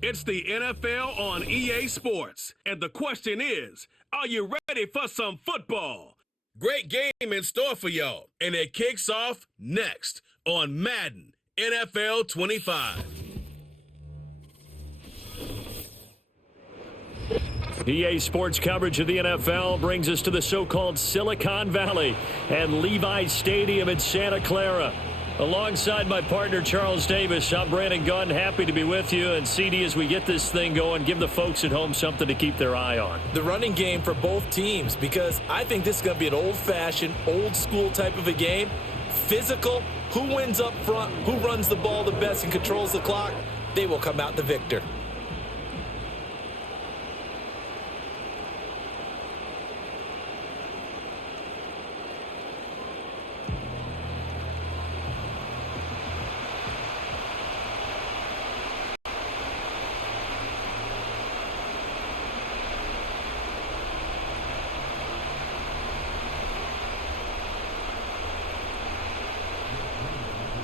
It's the NFL on EA Sports, and the question is, are you ready for some football? Great game in store for y'all, and it kicks off next on Madden NFL 25. EA Sports coverage of the NFL brings us to the so-called Silicon Valley and Levi's Stadium in Santa Clara. Alongside my partner, Charles Davis, I'm Brandon Gunn, happy to be with you. And CD, as we get this thing going, give the folks at home something to keep their eye on. The running game for both teams, because I think this is going to be an old-fashioned, old-school type of a game. Physical, who wins up front, who runs the ball the best and controls the clock, they will come out the victor.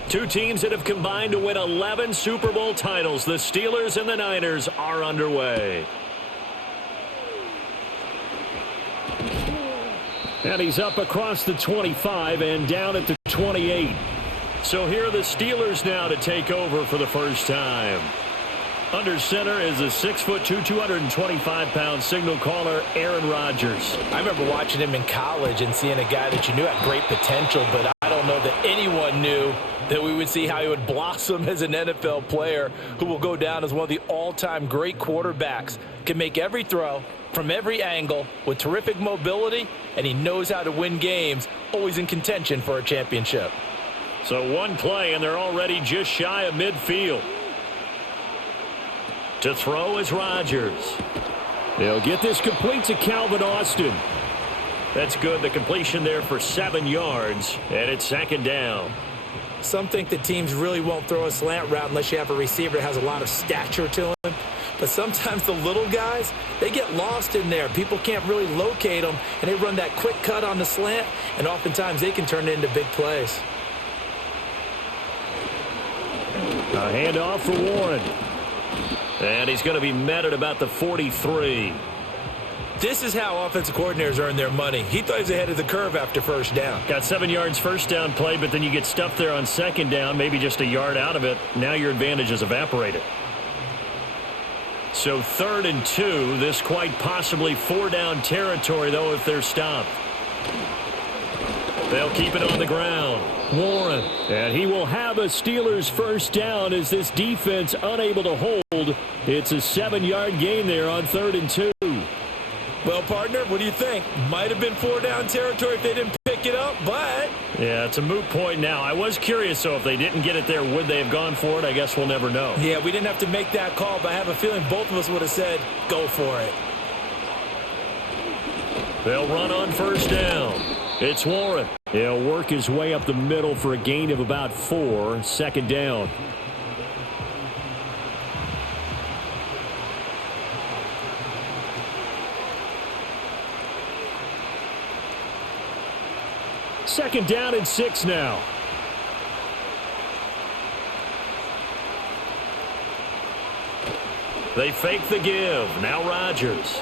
Two teams that have combined to win 11 Super Bowl titles. The Steelers and the Niners are underway. And he's up across the 25 and down at the 28. So here are the Steelers now to take over for the first time. Under center is a 6'2", 225-pound signal caller, Aaron Rodgers. I remember watching him in college and seeing a guy that you knew had great potential, but I don't know that anyone knew that we would see how he would blossom as an NFL player who will go down as one of the all-time great quarterbacks. Can make every throw from every angle with terrific mobility, and he knows how to win games, always in contention for a championship. So one play, and they're already just shy of midfield. To throw is Rodgers. They'll get this complete to Calvin Austin. That's good. The completion there for 7 yards, and it's second down. Some think that teams really won't throw a slant route unless you have a receiver that has a lot of stature to him. But sometimes the little guys, they get lost in there. People can't really locate them, and they run that quick cut on the slant, and oftentimes they can turn it into big plays. A handoff for Warren. And he's going to be met at about the 43. This is how offensive coordinators earn their money. He thought he was ahead of the curve after first down. Got 7 yards first down play, but then you get stuffed there on second down, maybe just a yard out of it. Now your advantage is evaporated. So 3rd and 2, this quite possibly 4-down territory, though, if they're stopped. They'll keep it on the ground. Warren, and he will have a Steelers first down as this defense unable to hold. It's a 7-yard gain there on 3rd and 2. Well, partner, what do you think? Might have been 4-down territory if they didn't pick it up, but... Yeah, it's a moot point now. I was curious, so if they didn't get it there, would they have gone for it? I guess we'll never know. Yeah, we didn't have to make that call, but I have a feeling both of us would have said, go for it. They'll run on first down. It's Warren. He'll work his way up the middle for a gain of about 4, second down. Second down and 6 now. They fake the give. Now Rodgers.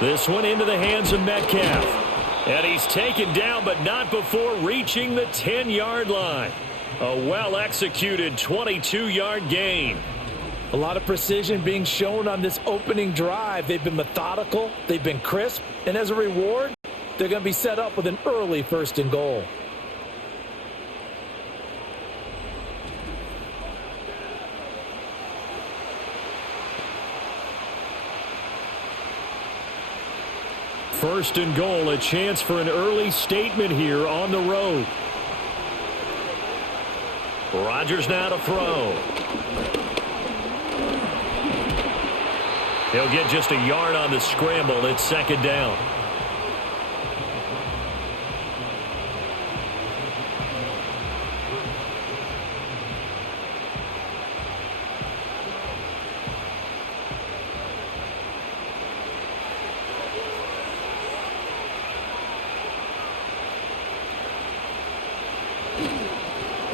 This one into the hands of Metcalf. And he's taken down, but not before reaching the 10-yard line. A well-executed 22-yard gain. A lot of precision being shown on this opening drive. They've been methodical. They've been crisp. And as a reward, they're going to be set up with an early 1st and goal. First and goal, a chance for an early statement here on the road. Rodgers now to throw. He'll get just a yard on the scramble. It's second down.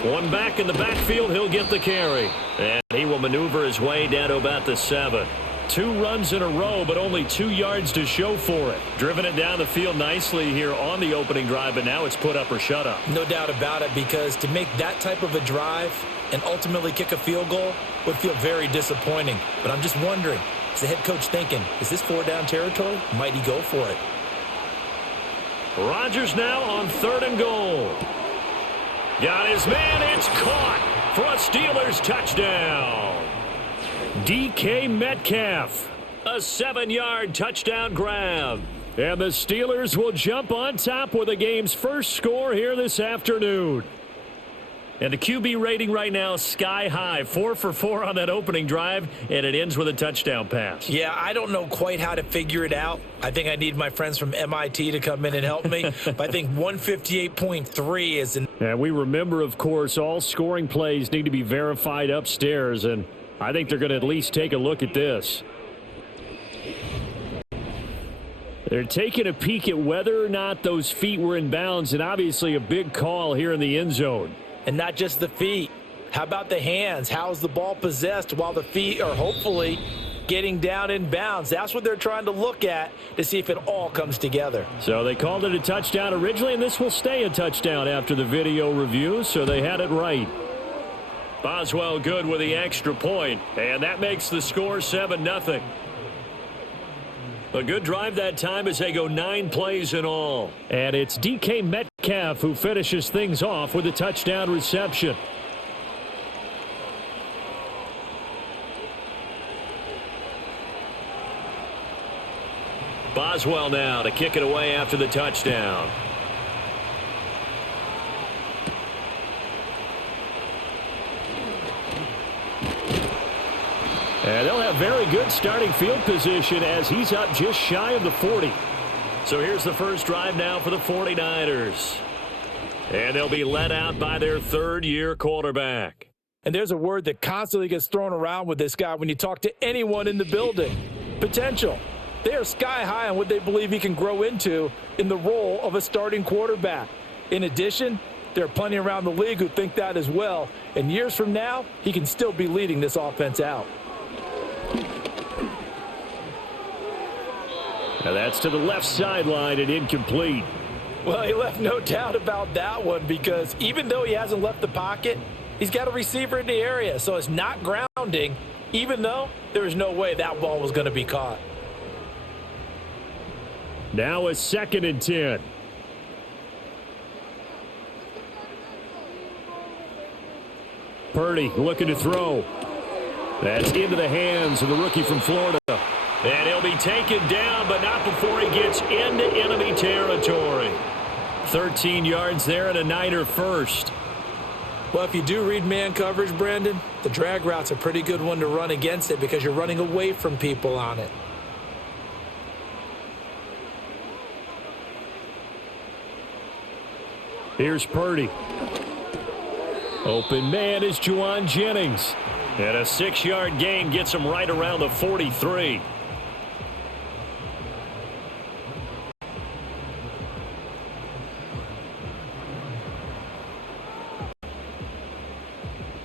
One back in the backfield, he'll get the carry. And he will maneuver his way down to about the 7. 2 runs in a row, but only 2 yards to show for it. Driven it down the field nicely here on the opening drive, but now it's put up or shut up. No doubt about it, because to make that type of a drive and ultimately kick a field goal would feel very disappointing. But I'm just wondering, is the head coach thinking, is this 4-down territory? Might he go for it? Rodgers now on 3rd and goal. Got his man. It's caught for a Steelers touchdown. DK Metcalf, a 7-yard touchdown grab. And the Steelers will jump on top with the game's first score here this afternoon. And the QB rating right now sky high. 4 for 4 on that opening drive, and it ends with a touchdown pass. Yeah, I don't know quite how to figure it out. I think I need my friends from MIT to come in and help me. But I think 158.3 is an... And we remember, of course, all scoring plays need to be verified upstairs, and I think they're going to at least take a look at this. They're taking a peek at whether or not those feet were in bounds, and obviously a big call here in the end zone. And not just the feet. How about the hands? How's the ball possessed while the feet are hopefully getting down in bounds? That's what they're trying to look at to see if it all comes together. So they called it a touchdown originally, and this will stay a touchdown after the video review, so they had it right. Boswell good with the extra point, and that makes the score 7-0. A good drive that time as they go 9 plays in all. And it's DK Metcalf who finishes things off with a touchdown reception. Boswell now to kick it away after the touchdown. And they'll have very good starting field position as he's up just shy of the 40. So here's the first drive now for the 49ers. And they'll be led out by their 3rd-year quarterback. And there's a word that constantly gets thrown around with this guy when you talk to anyone in the building. Potential. They are sky high on what they believe he can grow into in the role of a starting quarterback. In addition, there are plenty around the league who think that as well. And years from now, he can still be leading this offense out. Now that's to the left sideline and incomplete. Well, he left no doubt about that one, because even though he hasn't left the pocket, he's got a receiver in the area. So it's not grounding, even though there is no way that ball was going to be caught. Now a 2nd and 10. Purdy looking to throw. That's into the hands of the rookie from Florida. And he'll be taken down, but not before he gets into enemy territory. 13 yards there and a Niner first. Well, if you do read man coverage, Brandon, the drag route's a pretty good one to run against it because you're running away from people on it. Here's Purdy. Open man is Juwan Jennings. And a 6-yard gain gets him right around the 43.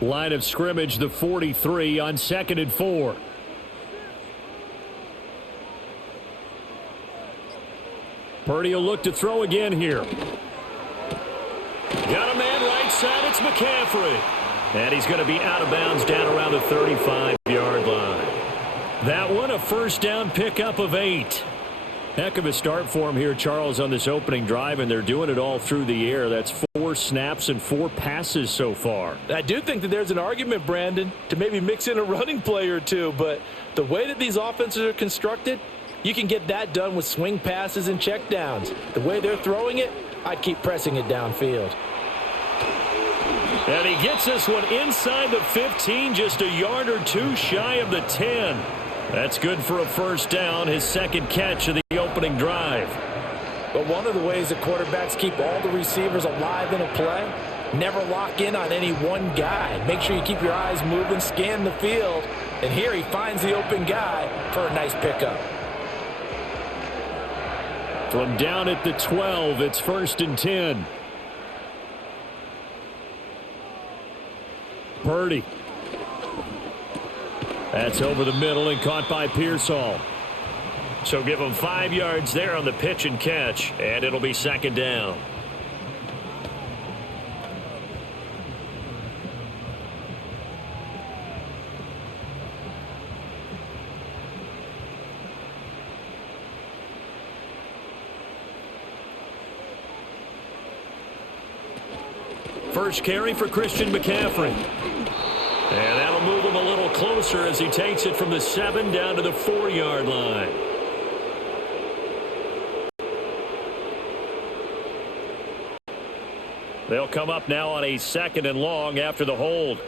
Line of scrimmage, the 43 on 2nd and 4. Purdy will look to throw again here. Got a man right side. It's McCaffrey. And he's going to be out of bounds down around the 35-yard line. That one, a first down pickup of 8. Heck of a start for him here, Charles, on this opening drive, and they're doing it all through the air. That's 4 snaps and 4 passes so far. I do think that there's an argument, Brandon, to maybe mix in a running play or two, but the way that these offenses are constructed, you can get that done with swing passes and checkdowns. The way they're throwing it, I'd keep pressing it downfield. And he gets this one inside the 15, just a yard or 2 shy of the 10. That's good for a first down, his 2nd catch of the opening drive. But one of the ways that quarterbacks keep all the receivers alive in a play, never lock in on any one guy. Make sure you keep your eyes moving, scan the field, and here he finds the open guy for a nice pickup. From down at the 12, it's 1st and 10. Purdy. That's over the middle and caught by Pearsall. So give him 5 yards there on the pitch and catch, and it'll be second down. First carry for Christian McCaffrey. And that'll move him a little closer as he takes it from the 7 down to the 4-yard line. They'll come up now on a 2nd and long after the hold.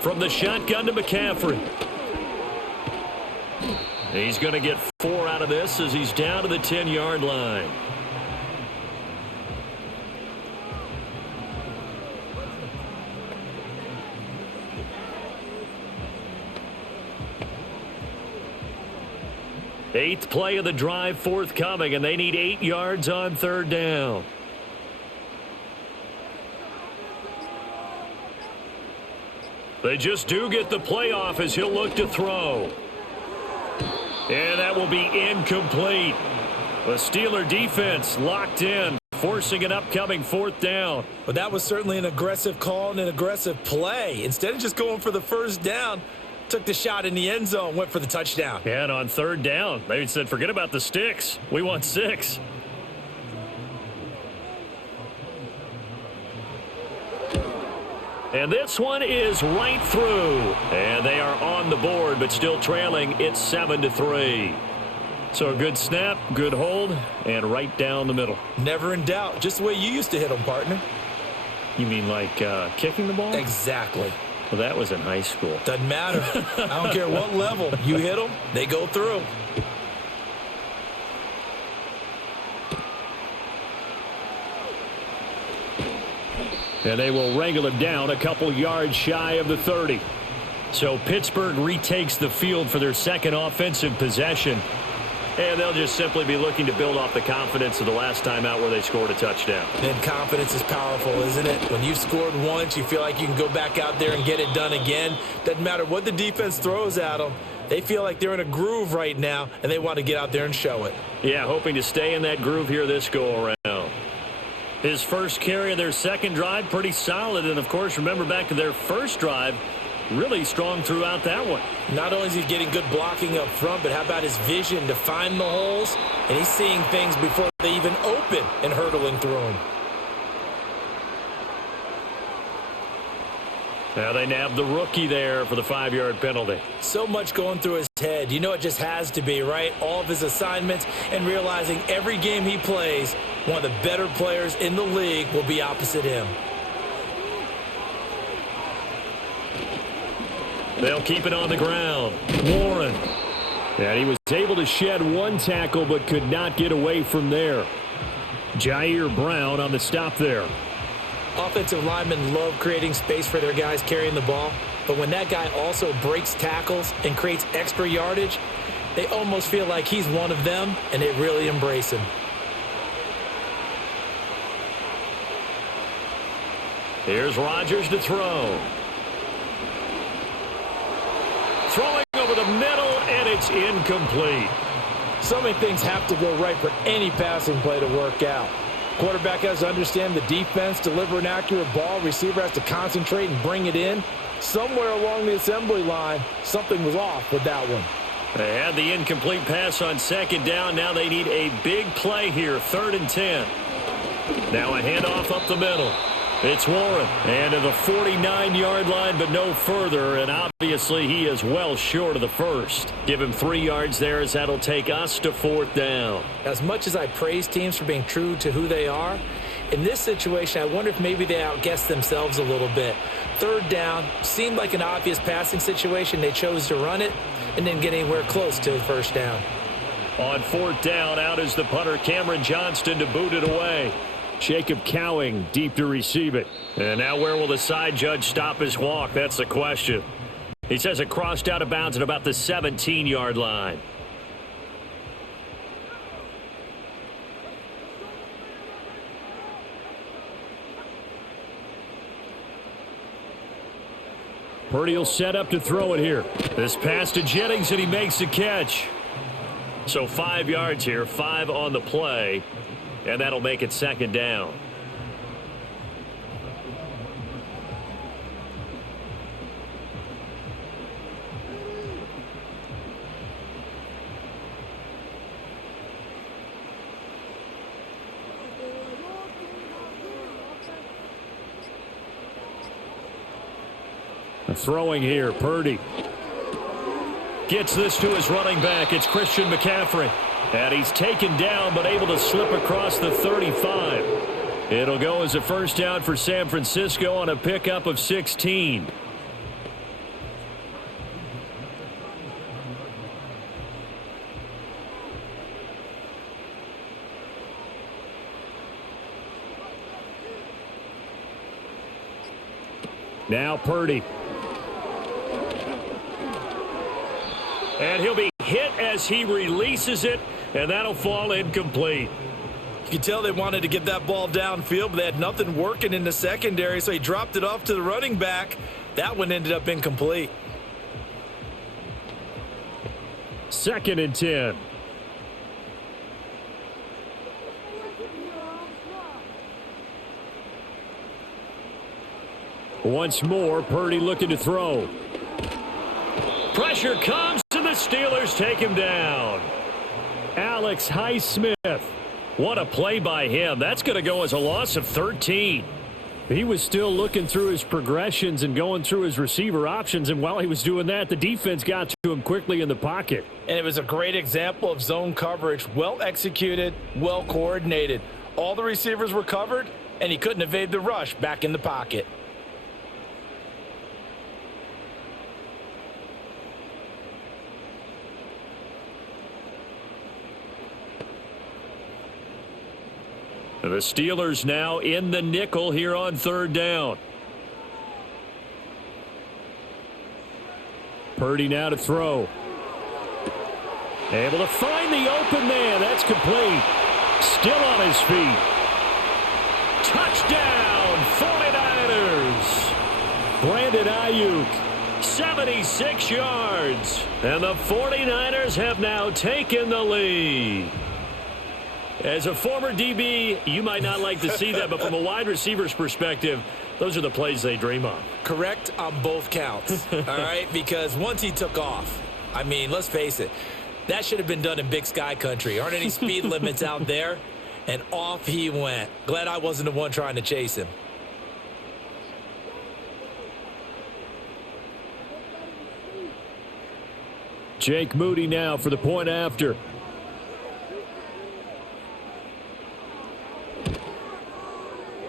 From the shotgun to McCaffrey. He's going to get 4 out of this as he's down to the 10-yard line. Eighth play of the drive forthcoming, and they need 8 yards on 3rd down. They just do get the play off as he'll look to throw. And that will be incomplete. The Steeler defense locked in, forcing an upcoming 4th down. But that was certainly an aggressive call and an aggressive play. Instead of just going for the first down, took the shot in the end zone, went for the touchdown. And on 3rd down, they said, forget about the sticks. We want 6. And this one is right through. And they are on the board, but still trailing. It's 7-3. So a good snap, good hold, and right down the middle. Never in doubt. Just the way you used to hit them, partner. You mean like kicking the ball? Exactly. Well, that was in high school. Doesn't matter. I don't care what level. You hit them, they go through. And they will wrangle him down a couple yards shy of the 30. So Pittsburgh retakes the field for their 2nd offensive possession. And they'll just simply be looking to build off the confidence of the last time out where they scored a touchdown. And confidence is powerful, isn't it? When you've scored once, you feel like you can go back out there and get it done again. Doesn't matter what the defense throws at them. They feel like they're in a groove right now, and they want to get out there and show it. Yeah, hoping to stay in that groove here this go-around. His first carry of their 2nd drive, pretty solid. And, of course, remember back to their first drive, really strong throughout that one. Not only is he getting good blocking up front, but how about his vision to find the holes? And he's seeing things before they even open and hurtling through them. Now they nab the rookie there for the 5-yard penalty. So much going through his head. You know it just has to be, right? All of his assignments and realizing every game he plays, one of the better players in the league will be opposite him. They'll keep it on the ground. Warren. And he was able to shed 1 tackle but could not get away from there. Jair Brown on the stop there. Offensive linemen love creating space for their guys carrying the ball, but when that guy also breaks tackles and creates extra yardage, they almost feel like he's one of them, and they really embrace him. Here's Rodgers to throw. Throwing over the middle, and it's incomplete. So many things have to go right for any passing play to work out. Quarterback has to understand the defense, deliver an accurate ball. Receiver has to concentrate and bring it in. Somewhere along the assembly line, something was off with that one. They had the incomplete pass on 2nd down. Now they need a big play here, 3rd and 10. Now a handoff up the middle. It's Warren, and to the 49-yard line, but no further, and obviously he is well short of the first. Give him 3 yards there as that'll take us to 4th down. As much as I praise teams for being true to who they are, in this situation, I wonder if maybe they outguessed themselves a little bit. 3rd down seemed like an obvious passing situation. They chose to run it and didn't get anywhere close to the 1st down. On 4th down, out is the punter Cameron Johnston to boot it away. Jacob Cowing deep to receive it. And now where will the side judge stop his walk? That's the question. He says it crossed out of bounds at about the 17-yard line. Purdy will set up to throw it here. This pass to Jennings, and he makes the catch. So 5 yards here, 5 on the play, and that'll make it second down. Throwing here, Purdy. Gets this to his running back. It's Christian McCaffrey. And he's taken down but able to slip across the 35. It'll go as a first down for San Francisco on a pickup of 16. Now Purdy. And he'll be hit as he releases it, and that'll fall incomplete. You can tell they wanted to get that ball downfield, but they had nothing working in the secondary, so he dropped it off to the running back. That one ended up incomplete. 2nd and 10. Once more, Purdy looking to throw. Pressure comes, and the Steelers take him down. Alex Highsmith. What a play by him. That's going to go as a loss of 13. He was still looking through his progressions and going through his receiver options, and while he was doing that, the defense got to him quickly in the pocket. And it was a great example of zone coverage. Well executed, well coordinated. All the receivers were covered, and he couldn't evade the rush back in the pocket. The Steelers now in the nickel here on 3rd down. Purdy now to throw. Able to find the open man. That's complete. Still on his feet. Touchdown, 49ers. Brandon Ayuk, 76 yards. And the 49ers have now taken the lead. As a former DB, you might not like to see that, but from a wide receiver's perspective, those are the plays they dream of. Correct on both counts, all right? Because once he took off, I mean, let's face it, that should have been done in Big Sky Country. Aren't any speed limits out there? And off he went. Glad I wasn't the one trying to chase him. Jake Moody now for the point after.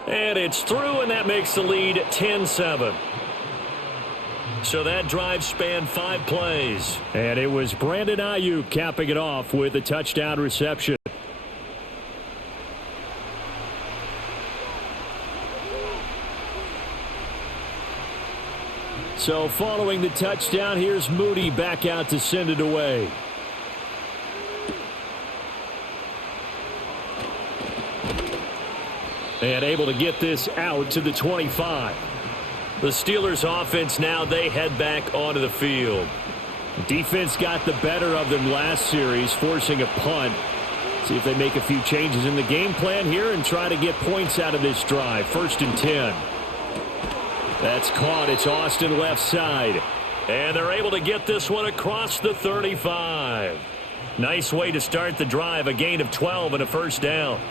And it's through, and that makes the lead 10-7. So that drive spanned 5 plays. And it was Brandon Ayuk capping it off with a touchdown reception. So following the touchdown, here's Moody back out to send it away. And able to get this out to the 25. The Steelers offense now, they head back onto the field. Defense got the better of them last series, forcing a punt. See if they make a few changes in the game plan here and try to get points out of this drive. 1st and 10. That's caught. It's Austin left side. And they're able to get this one across the 35. Nice way to start the drive. A gain of 12 and a first down.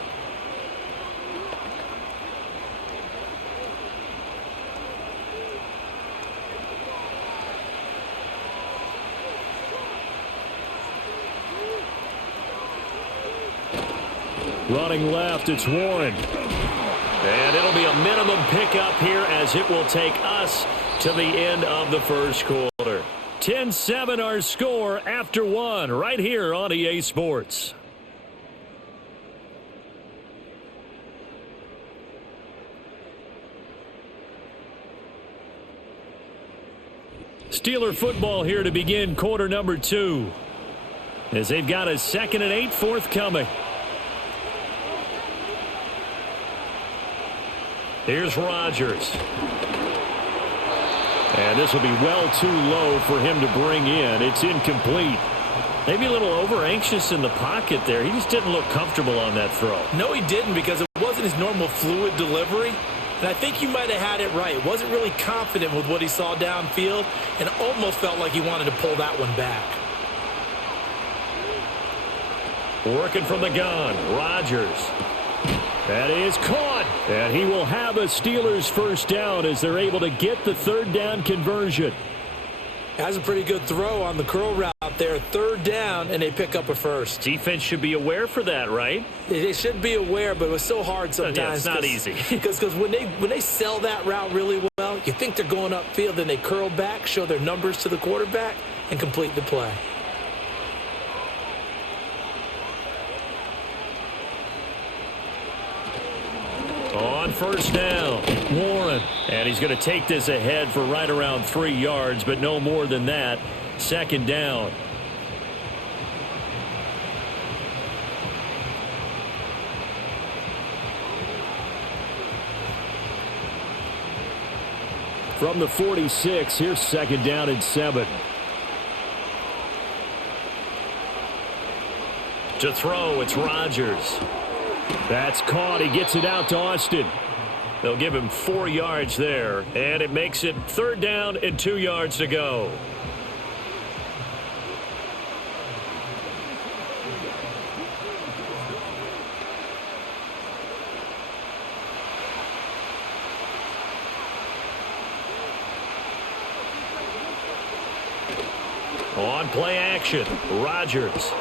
Running left, it's Warren. And it'll be a minimum pickup here as it will take us to the end of the first quarter. 10-7 our score after 1 right here on EA Sports. Steeler football here to begin quarter number 2. As they've got a 2nd and 8 forthcoming. Here's Rodgers. And this will be well too low for him to bring in. It's incomplete. Maybe a little over-anxious in the pocket there. He just didn't look comfortable on that throw. No, he didn't, because it wasn't his normal fluid delivery. And I think you might have had it right. Wasn't really confident with what he saw downfield and almost felt like he wanted to pull that one back. Working from the gun, Rodgers. That is caught. And he will have a Steelers first down as they're able to get the third down conversion. Has a pretty good throw on the curl route there. Third down, and they pick up a first. Defense should be aware for that, right? They should be aware, but it was so hard sometimes. Yeah, it's not easy. Because when they sell that route really well, you think they're going upfield, then they curl back, show their numbers to the quarterback, and complete the play. On first down, Warren. And he's going to take this ahead for right around 3 yards, but no more than that. Second down. From the 46, here's second down and 7. To throw, it's Rodgers. That's caught. He gets it out to Austin. They'll give him 4 yards there, and it makes it third down and 2 yards to go. On play action, Rodgers.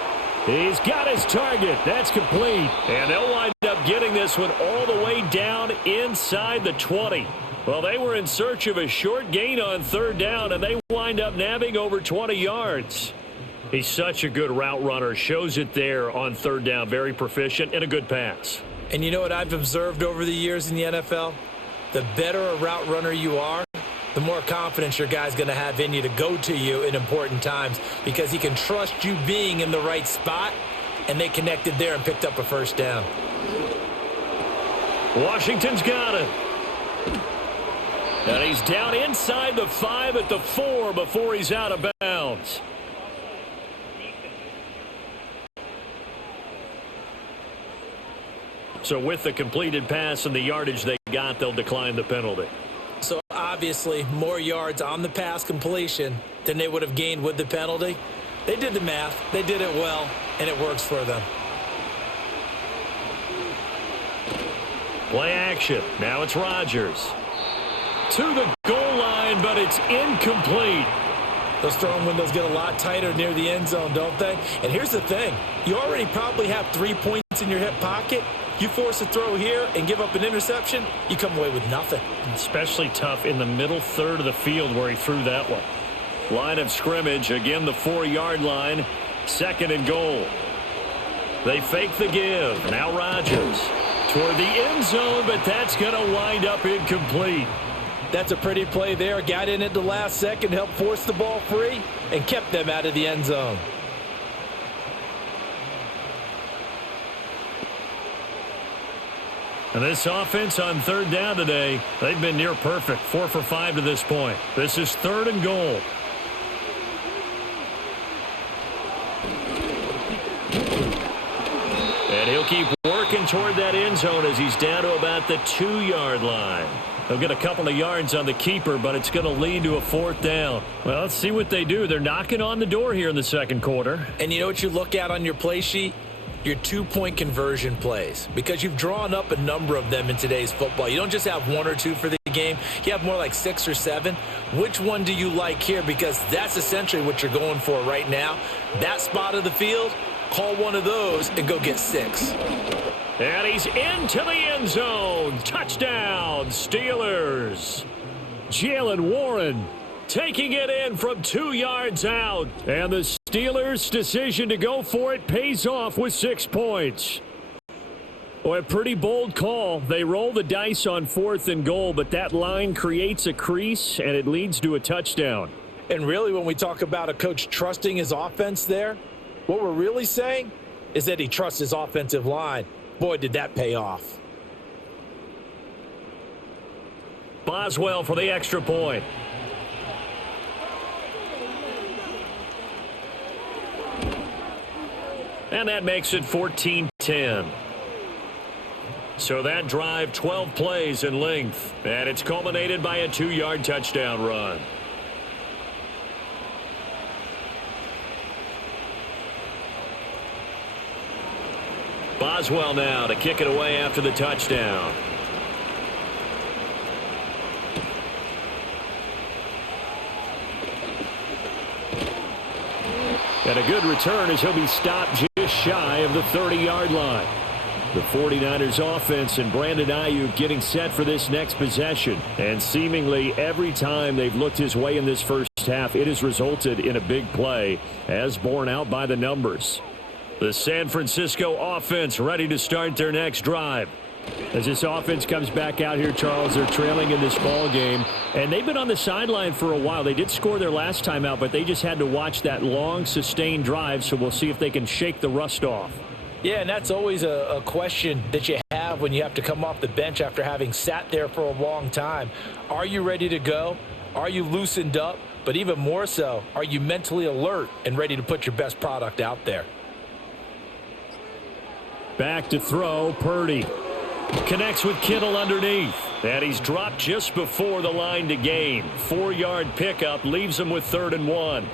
He's got his target. That's complete. And they'll wind up getting this one all the way down inside the 20. Well, they were in search of a short gain on third down, and they wind up nabbing over 20 yards. He's such a good route runner. Shows it there on third down. Very proficient and a good pass. And you know what I've observed over the years in the NFL? The better a route runner you are, the more confidence your guy's going to have in you to go to you in important times, because he can trust you being in the right spot, and they connected there and picked up a first down. Washington's got it. And he's down inside the 5 at the 4 before he's out of bounds. So with the completed pass and the yardage they got, they'll decline the penalty. So obviously more yards on the pass completion than they would have gained with the penalty. They did the math. They did it well, and it works for them. Play action. Now it's Rodgers. To the goal line, but it's incomplete. Those throwing windows get a lot tighter near the end zone, don't they? And here's the thing. You already probably have 3 points in your hip pocket. You force a throw here and give up an interception, you come away with nothing. Especially tough in the middle third of the field where he threw that one. Line of scrimmage, again the 4-yard line, second and goal. They fake the give. Now Rodgers toward the end zone, but that's going to wind up incomplete. That's a pretty play there. Got in at the last second, helped force the ball free, and kept them out of the end zone. And this offense on third down today, they've been near perfect. 4 for 5 to this point. This is third and goal. And he'll keep working toward that end zone as he's down to about the 2-yard line. They'll get a couple of yards on the keeper, but it's going to lead to a fourth down. Well, let's see what they do. They're knocking on the door here in the second quarter. And you know what you look at on your play sheet? Your 2-point conversion plays, because you've drawn up a number of them in today's football. You don't just have 1 or 2 for the game. You have more like 6 or 7. Which one do you like here? Because that's essentially what you're going for right now. That spot of the field, call one of those and go get 6. And he's into the end zone. Touchdown, Steelers. Jalen Warren taking it in from 2 yards out. And the Steelers' decision to go for it pays off with 6 points. Well, a pretty bold call. They roll the dice on 4th and goal, but that line creates a crease, and it leads to a touchdown. And really, when we talk about a coach trusting his offense there, what we're really saying is that he trusts his offensive line. Boy, did that pay off. Boswell for the extra point. And that makes it 14-10. So that drive, 12 plays in length. And it's culminated by a 2-yard touchdown run. Boswell now to kick it away after the touchdown. And a good return as he'll be stopped just shy of the 30-yard line. The 49ers offense and Brandon Ayuk getting set for this next possession. And seemingly every time they've looked his way in this first half, it has resulted in a big play, as borne out by the numbers. The San Francisco offense ready to start their next drive. As this offense comes back out here, Charles, they're trailing in this ball game, and they've been on the sideline for a while. They did score their last time out, but they just had to watch that long, sustained drive, so we'll see if they can shake the rust off. Yeah, and that's always a question that you have when you have to come off the bench after having sat there for a long time. Are you ready to go? Are you loosened up? But even more so, are you mentally alert and ready to put your best product out there? Back to throw, Purdy. Connects with Kittle underneath. And he's dropped just before the line to gain. 4-yard pickup leaves him with 3rd and 1.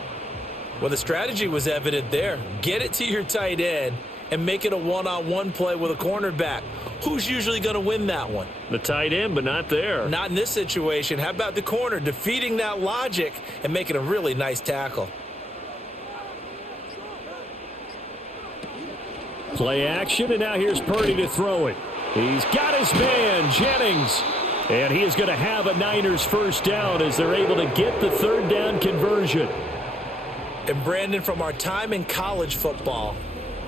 Well, the strategy was evident there. Get it to your tight end and make it a one-on-one play with a cornerback. Who's usually going to win that one? The tight end, but not there. Not in this situation. How about the corner defeating that logic and making a really nice tackle? Play action, and now here's Purdy to throw it. He's got his man, Jennings. And he is going to have a Niners first down as they're able to get the 3rd down conversion. And Brandon, from our time in college football,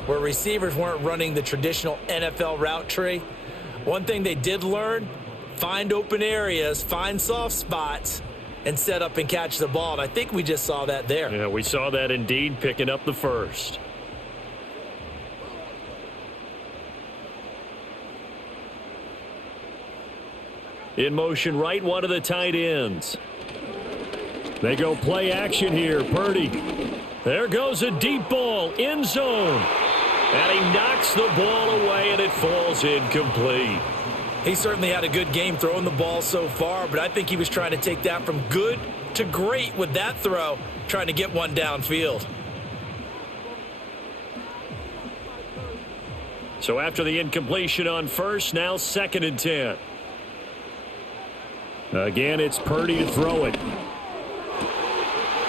where receivers weren't running the traditional NFL route tree, one thing they did learn, find open areas, find soft spots, and set up and catch the ball. And I think we just saw that there. Yeah, we saw that indeed, picking up the first. In motion right, one of the tight ends. They go play action here. Purdy. There goes a deep ball, end zone. And he knocks the ball away, and it falls incomplete. He certainly had a good game throwing the ball so far, but I think he was trying to take that from good to great with that throw, trying to get one downfield. So after the incompletion on first, now 2nd and 10. Again, it's Purdy to throw it.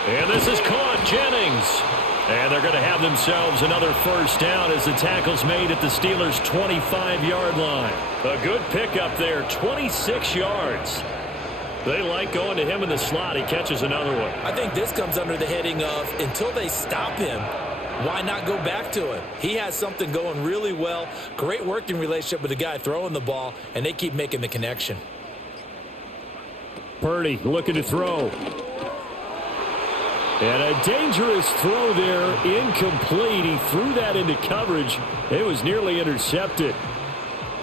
And this is caught, Jennings. And they're going to have themselves another first down as the tackle's made at the Steelers' 25-yard line. A good pickup there, 26 yards. They like going to him in the slot. He catches another one. I think this comes under the heading of until they stop him, why not go back to him? He has something going really well. Great working relationship with the guy throwing the ball, and they keep making the connection. Purdy looking to throw. And a dangerous throw there, incomplete. He threw that into coverage. It was nearly intercepted.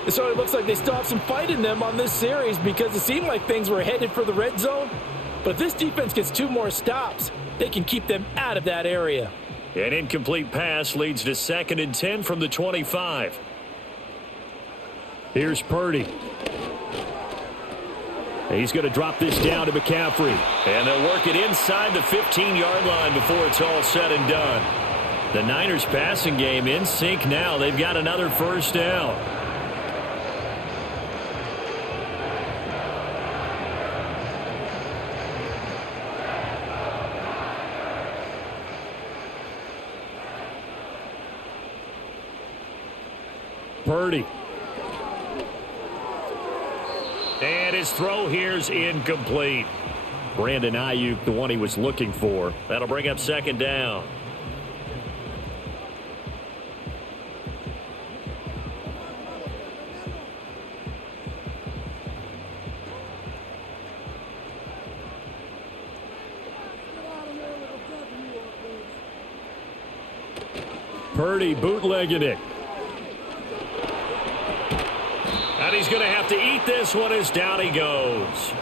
So it looks like they still have some fight in them on this series because it seemed like things were headed for the red zone. But if this defense gets 2 more stops, they can keep them out of that area. An incomplete pass leads to 2nd and 10 from the 25. Here's Purdy. He's going to drop this down to McCaffrey. And they'll work it inside the 15-yard line before it's all said and done. The Niners passing game in sync now. They've got another first down. Purdy. And his throw here's incomplete. Brandon Ayuk, the one he was looking for. That'll bring up 2nd down. Purdy bootlegging it. And he's going to have to eat this one as down he goes.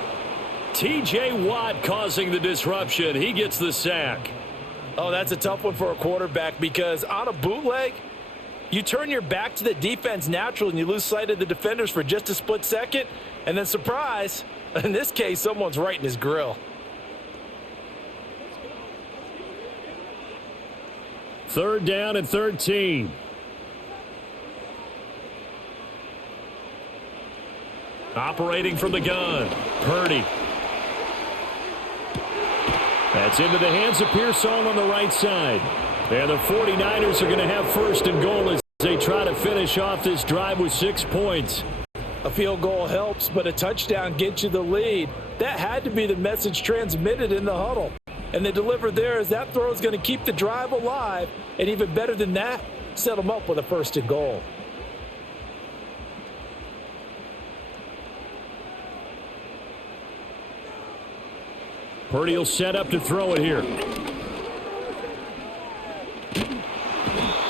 T.J. Watt causing the disruption. He gets the sack. Oh, that's a tough one for a quarterback because on a bootleg, You turn your back to the defense naturally and you lose sight of the defenders for just a split second, and then surprise, in this case, someone's right in his grill. Third down and 13. Operating from the gun, Purdy. That's into the hands of Pearsall on the right side. And the 49ers are going to have first and goal as they try to finish off this drive with 6 points. A field goal helps, but a touchdown gets you the lead. That had to be the message transmitted in the huddle. And they deliver there as that throw is going to keep the drive alive. And even better than that, set them up with a first and goal. Purdy will set up to throw it here.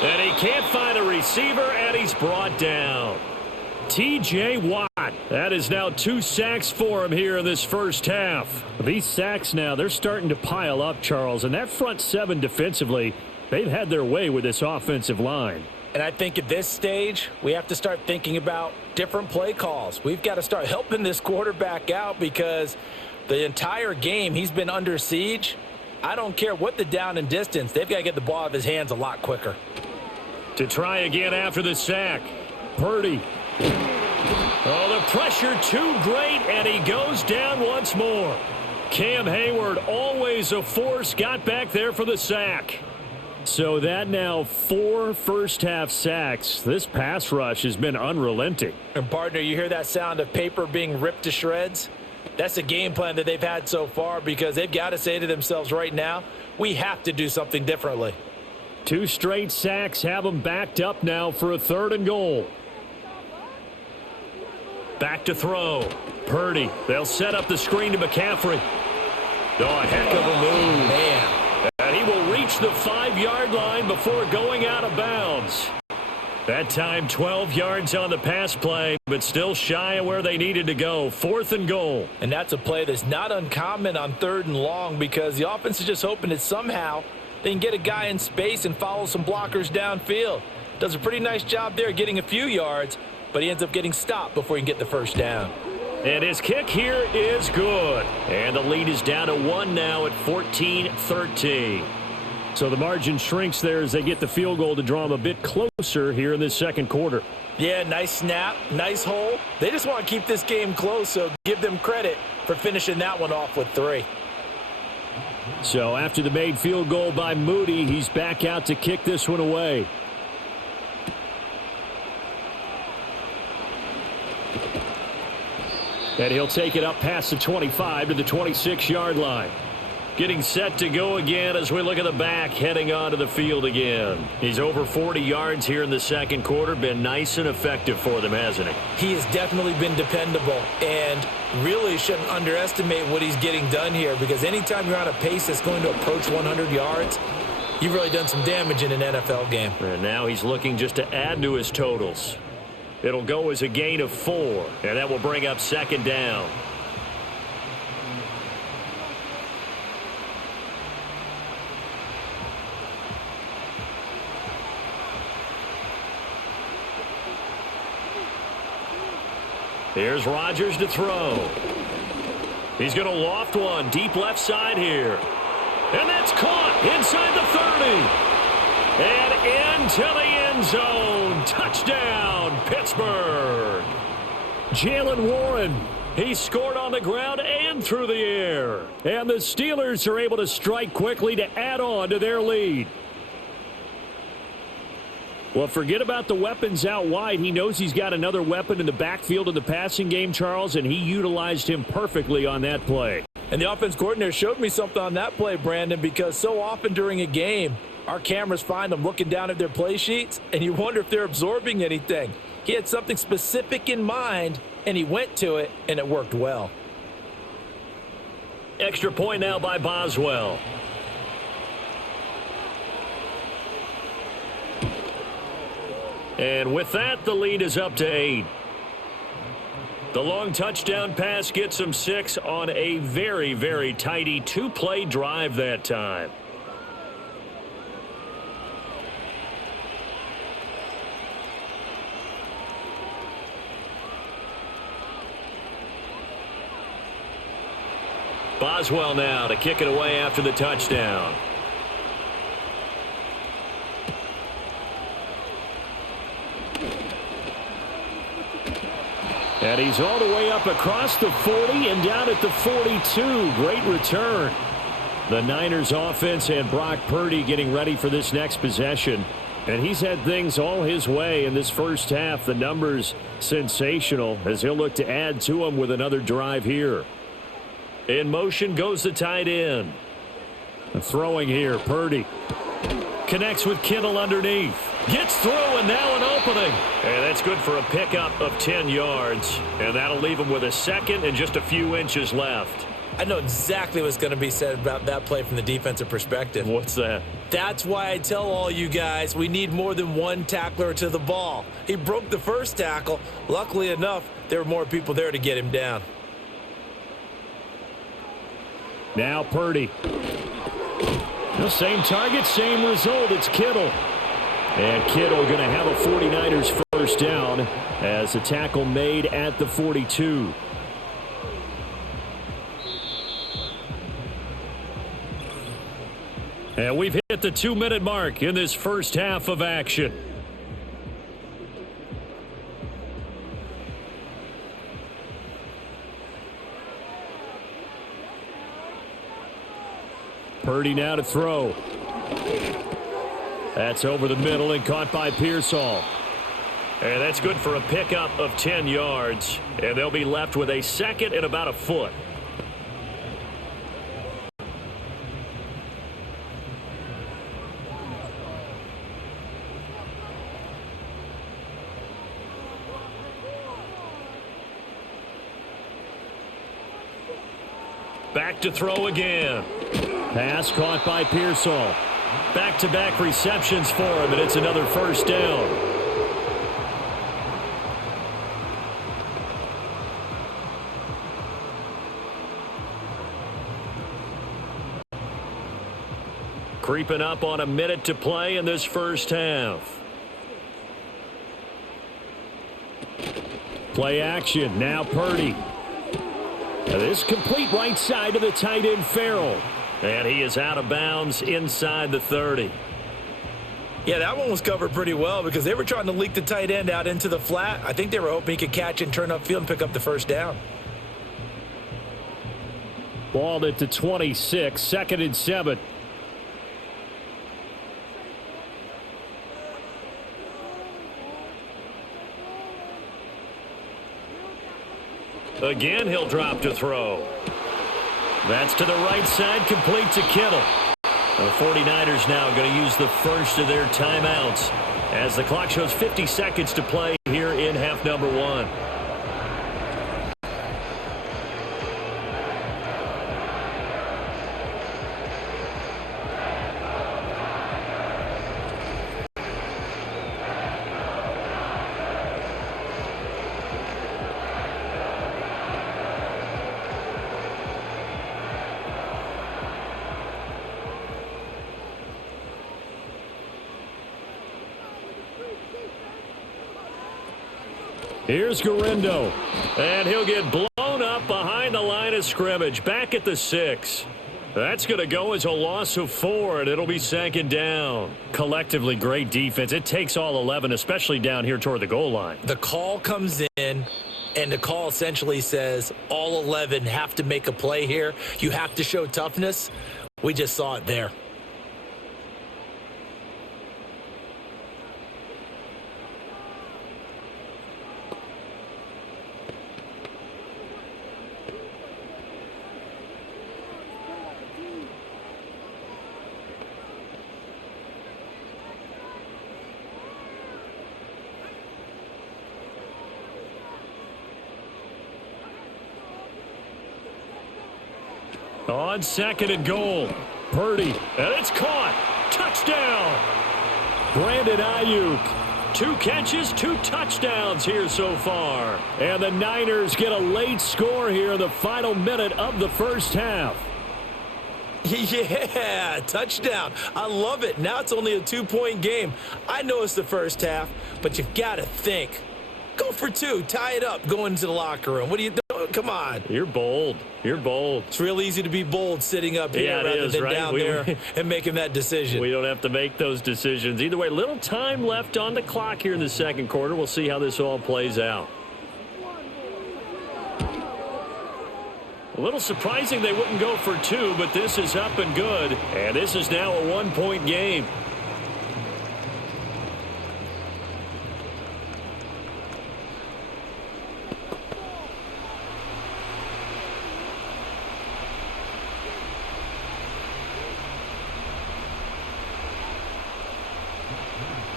And he can't find a receiver, and he's brought down. T.J. Watt. That is now 2 sacks for him here in this first half. These sacks now, they're starting to pile up, Charles. And that front 7 defensively, they've had their way with this offensive line. And I think at this stage, we have to start thinking about different play calls. We've got to start helping this quarterback out because the entire game he's been under siege. I don't care what the down and distance. They've got to get the ball out of his hands a lot quicker. To try again after the sack. Purdy. Oh, the pressure too great, and he goes down once more. Cam Hayward, always a force, got back there for the sack. So that now 4 first-half sacks. This pass rush has been unrelenting. And, partner, you hear that sound of paper being ripped to shreds? That's the game plan that they've had so far because they've got to say to themselves right now, we have to do something differently. 2 straight sacks have them backed up now for a 3rd and goal. Back to throw. Purdy. They'll set up the screen to McCaffrey. Oh, a heck of a move. Man. And he will reach the 5-yard line before going out of bounds. That time 12 yards on the pass play, but still shy of where they needed to go. 4th and goal. And that's a play that's not uncommon on 3rd and long because the offense is just hoping that somehow they can get a guy in space and follow some blockers downfield. Does a pretty nice job there getting a few yards, but he ends up getting stopped before he can get the first down. And his kick here is good. And the lead is down to 1 now at 14-13. So the margin shrinks there as they get the field goal to draw them a bit closer here in this second quarter. Yeah, nice snap, nice hole. They just want to keep this game close, so give them credit for finishing that one off with 3. So after the made field goal by Moody, he's back out to kick this one away. And he'll take it up past the 25 to the 26-yard line. Getting set to go again as we look at the back, heading onto the field again. He's over 40 yards here in the second quarter. Been nice and effective for them, hasn't he? He has definitely been dependable, and really shouldn't underestimate what he's getting done here because anytime you're on a pace that's going to approach 100 yards, you've really done some damage in an NFL game. And now he's looking just to add to his totals. It'll go as a gain of 4, and that will bring up 2nd down. Here's Rodgers to throw. He's going to loft one deep left side here. And that's caught inside the 30. And into the end zone. Touchdown, Pittsburgh. Jalen Warren. He scored on the ground and through the air. And the Steelers are able to strike quickly to add on to their lead. Well, forget about the weapons out wide. He knows he's got another weapon in the backfield of the passing game, Charles, and he utilized him perfectly on that play. And the offense coordinator showed me something on that play, Brandon, because so often during a game, our cameras find them looking down at their play sheets, and you wonder if they're absorbing anything. He had something specific in mind, and he went to it, and it worked well. Extra point now by Boswell. And with that, the lead is up to 8. The long touchdown pass gets them 6 on a very, very tidy 2-play drive that time. Boswell now to kick it away after the touchdown. And he's all the way up across the 40 and down at the 42. Great return. The Niners offense and Brock Purdy getting ready for this next possession. And he's had things all his way in this first half. The numbers sensational as he'll look to add to them with another drive here. In motion goes the tight end. Throwing here, Purdy. Connects with Kittle underneath. Gets through and now an opening. And that's good for a pickup of 10 yards. And that'll leave him with a second and just a few inches left. I know exactly what's going to be said about that play from the defensive perspective. What's that? That's why I tell all you guys we need more than one tackler to the ball. He broke the first tackle. Luckily enough, there were more people there to get him down. Now Purdy. The same target, same result. It's Kittle. And Kittle going to have a 49ers first down as a tackle made at the 42. And we've hit the 2-minute mark in this first half of action. Purdy now to throw. That's over the middle and caught by Pearsall. And that's good for a pickup of 10 yards. And they'll be left with a second and about a foot. Back to throw again. Pass caught by Pearsall. Back-to-back receptions for him, and it's another first down. Creeping up on a minute to play in this first half. Play action. Now Purdy. This complete right side to the tight end Farrell. And he is out of bounds inside the 30. Yeah, that one was covered pretty well because they were trying to leak the tight end out into the flat. I think they were hoping he could catch and turn upfield and pick up the first down. Ball at the 26, 2nd and 7. Again, he'll drop to throw. That's to the right side, complete to Kittle. The 49ers now going to use the first of their timeouts as the clock shows 50 seconds to play here in half number 1. Here's Guerrero, and he'll get blown up behind the line of scrimmage, back at the 6. That's going to go as a loss of 4, and it'll be 2nd down. Collectively, great defense. It takes all 11, especially down here toward the goal line. The call comes in, and the call essentially says all 11 have to make a play here. You have to show toughness. We just saw it there. On 2nd and goal, Purdy, and it's caught. Touchdown. Brandon Ayuk. 2 catches, 2 touchdowns here so far. And the Niners get a late score here in the final minute of the first half. Yeah, touchdown. I love it. Now it's only a 2-point game. I know it's the first half, but you've got to think Go for 2. Tie it up. Go into the locker room. What are you doing? Come on. You're bold. You're bold. It's real easy to be bold sitting up here rather than down there and making that decision. We don't have to make those decisions. Either way, little time left on the clock here in the second quarter. We'll see how this all plays out. A little surprising they wouldn't go for 2, but this is up and good. And this is now a 1-point game.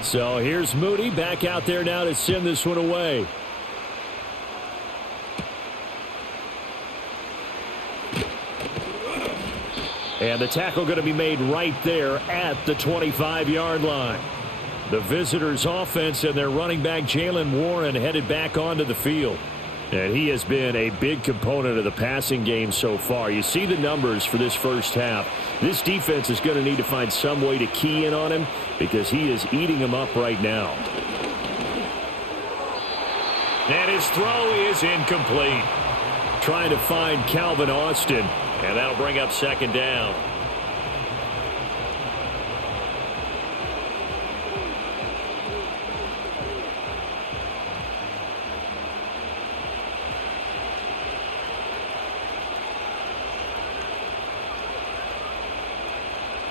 So here's Moody back out there now to send this one away. And the tackle going to be made right there at the 25-yard line. The visitors' offense and their running back Jaylen Warren headed back onto the field. And he has been a big component of the passing game so far. You see the numbers for this first half. This defense is going to need to find some way to key in on him because he is eating them up right now. And his throw is incomplete. Trying to find Calvin Austin, and that'll bring up second down.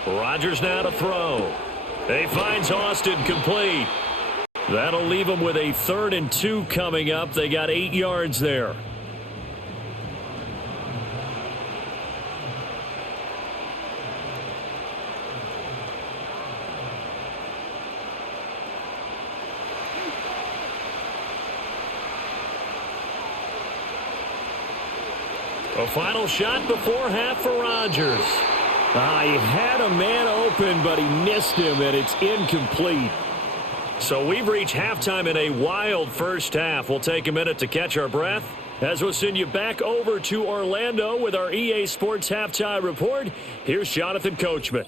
Rodgers now to throw. He finds Austin complete. That'll leave him with a 3rd and 2 coming up. They got 8 yards there. A final shot before half for Rodgers. He had a man open, but he missed him, and it's incomplete. So we've reached halftime in a wild first half. We'll take a minute to catch our breath as we'll send you back over to Orlando with our EA Sports Halftime Report. Here's Jonathan Coachman.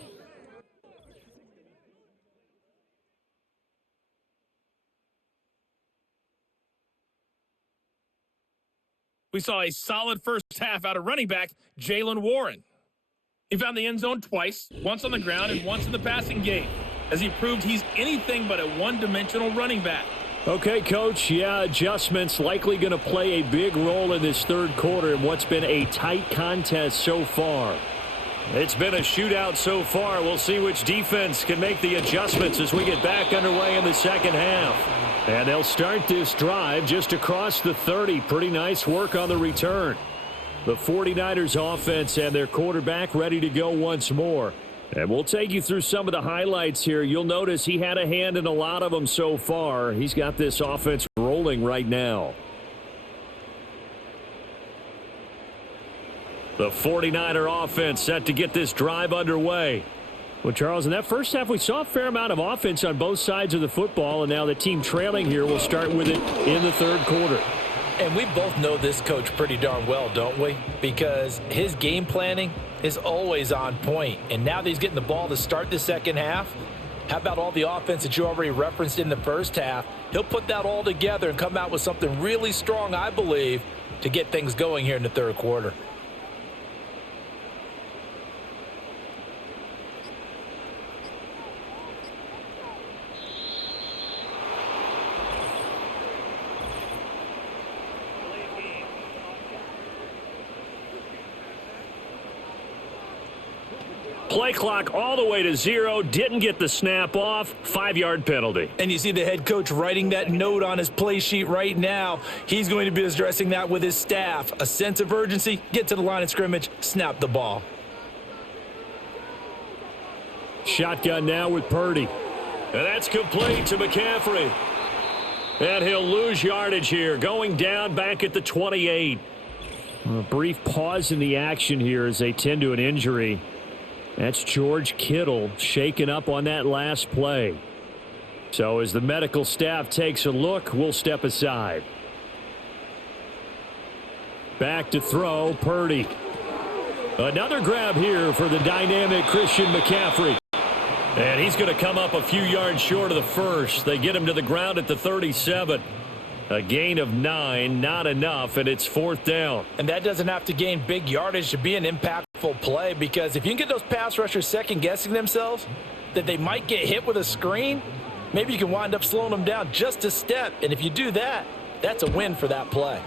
We saw a solid first half out of running back Jaylen Warren. He found the end zone twice, once on the ground and once in the passing game, as he proved he's anything but a one-dimensional running back. Okay, Coach, adjustments likely going to play a big role in this third quarter in what's been a tight contest so far. It's been a shootout so far. We'll see which defense can make the adjustments as we get back underway in the second half. And they'll start this drive just across the 30. Pretty nice work on the return. The 49ers offense and their quarterback ready to go once more. And we'll take you through some of the highlights here. You'll notice he had a hand in a lot of them so far. He's got this offense rolling right now. The 49er offense set to get this drive underway. Well, Charles, in that first half, we saw a fair amount of offense on both sides of the football, and now the team trailing here will start with it in the third quarter. And we both know this coach pretty darn well, don't we? Because his game planning is always on point. And now that he's getting the ball to start the second half, how about all the offense that you already referenced in the first half? He'll put that all together and come out with something really strong, I believe, to get things going here in the third quarter. Play clock all the way to 0. Didn't get the snap off. 5-yard penalty. And you see the head coach writing that note on his play sheet right now. He's going to be addressing that with his staff. A sense of urgency, get to the line of scrimmage, snap the ball. Shotgun now with Purdy. And that's complete to McCaffrey. And he'll lose yardage here. Going down back at the 28. A brief pause in the action here as they tend to an injury. That's George Kittle shaken up on that last play. So as the medical staff takes a look, we'll step aside. Back to throw, Purdy. Another grab here for the dynamic Christian McCaffrey. And he's going to come up a few yards short of the first. They get him to the ground at the 37. A gain of 9, not enough, and it's 4th down. And that doesn't have to gain big yardage to be an impactful play, because if you can get those pass rushers second-guessing themselves that they might get hit with a screen, maybe you can wind up slowing them down just a step. And if you do that, that's a win for that play.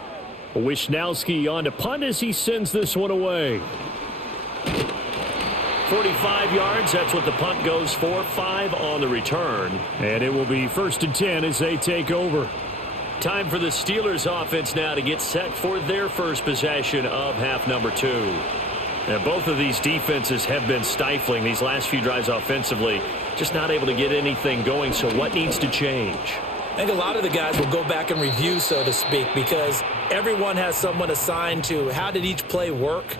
Wisnowski on to punt as he sends this one away. 45 yards, that's what the punt goes for. 5 on the return. And it will be 1st and 10 as they take over. Time for the Steelers offense now to get set for their first possession of half number 2. And both of these defenses have been stifling these last few drives offensively. Just not able to get anything going, so what needs to change? I think a lot of the guys will go back and review, so to speak, because everyone has someone assigned to how did each play work.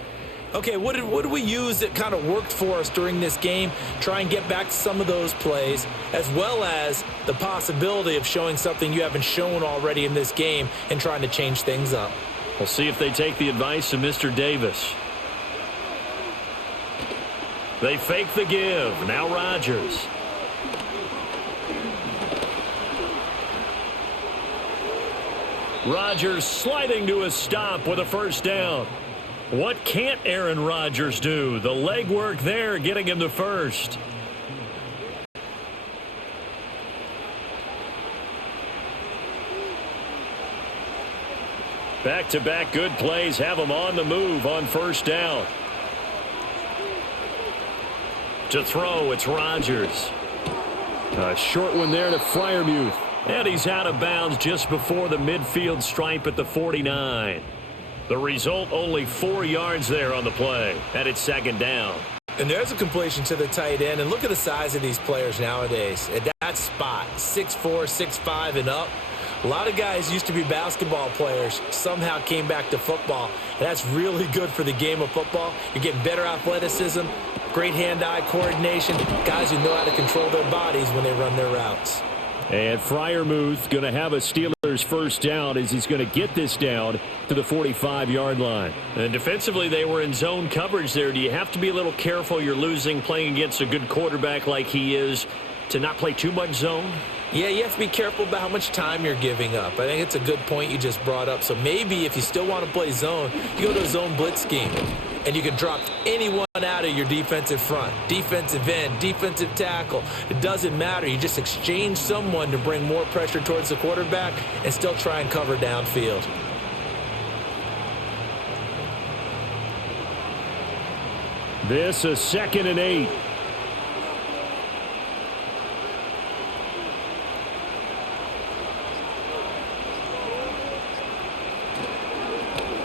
Okay, what did we use that kind of worked for us during this game? Try and get back to some of those plays, as well as the possibility of showing something you haven't shown already in this game and trying to change things up. We'll see if they take the advice of Mr. Davis. They fake the give. Now Rodgers. Rodgers sliding to a stop with a 1st down. What can't Aaron Rodgers do? The legwork there getting him the 1st. Back-to-back good plays have him on the move on 1st down. To throw, it's Rodgers. A short one there to Freiermuth. And he's out of bounds just before the midfield stripe at the 49. The result, only 4 yards there on the play. And it's 2nd down. And there's a completion to the tight end. And look at the size of these players nowadays. At that spot, 6'4", 6'5", and up. A lot of guys used to be basketball players, somehow came back to football. And that's really good for the game of football. You're getting better athleticism, great hand-eye coordination, guys who know how to control their bodies when they run their routes. And Freiermuth going to have a Steelers 1st down as he's going to get this down to the 45-yard line. And defensively, they were in zone coverage there. Do you have to be a little careful? You're losing playing against a good quarterback like he is to not play too much zone? Yeah, you have to be careful about how much time you're giving up. I think it's a good point you just brought up. So maybe if you still want to play zone, you go to a zone blitz scheme. And you can drop anyone out of your defensive front, defensive end, defensive tackle. It doesn't matter. You just exchange someone to bring more pressure towards the quarterback and still try and cover downfield. This is 2nd and 8.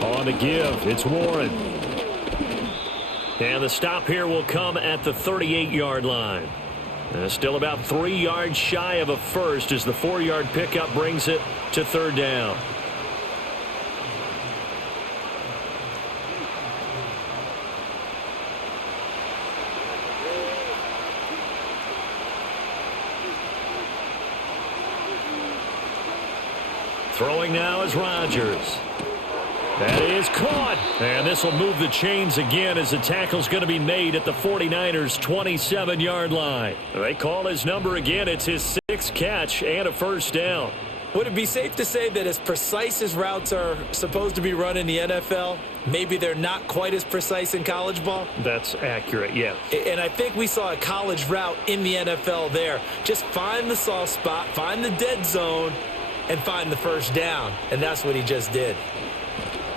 On the give, it's Warren. And the stop here will come at the 38-yard line. Still about 3 yards shy of a 1st as the 4-yard pickup brings it to 3rd down. Throwing now is Rodgers. That is caught. And this will move the chains again as the tackle's going to be made at the 49ers 27-yard line. They call his number again. It's his 6th catch and a 1st down. Would it be safe to say that as precise as routes are supposed to be run in the NFL, maybe they're not quite as precise in college ball? That's accurate, yeah. And I think we saw a college route in the NFL there. Just find the soft spot, find the dead zone, and find the 1st down. And that's what he just did.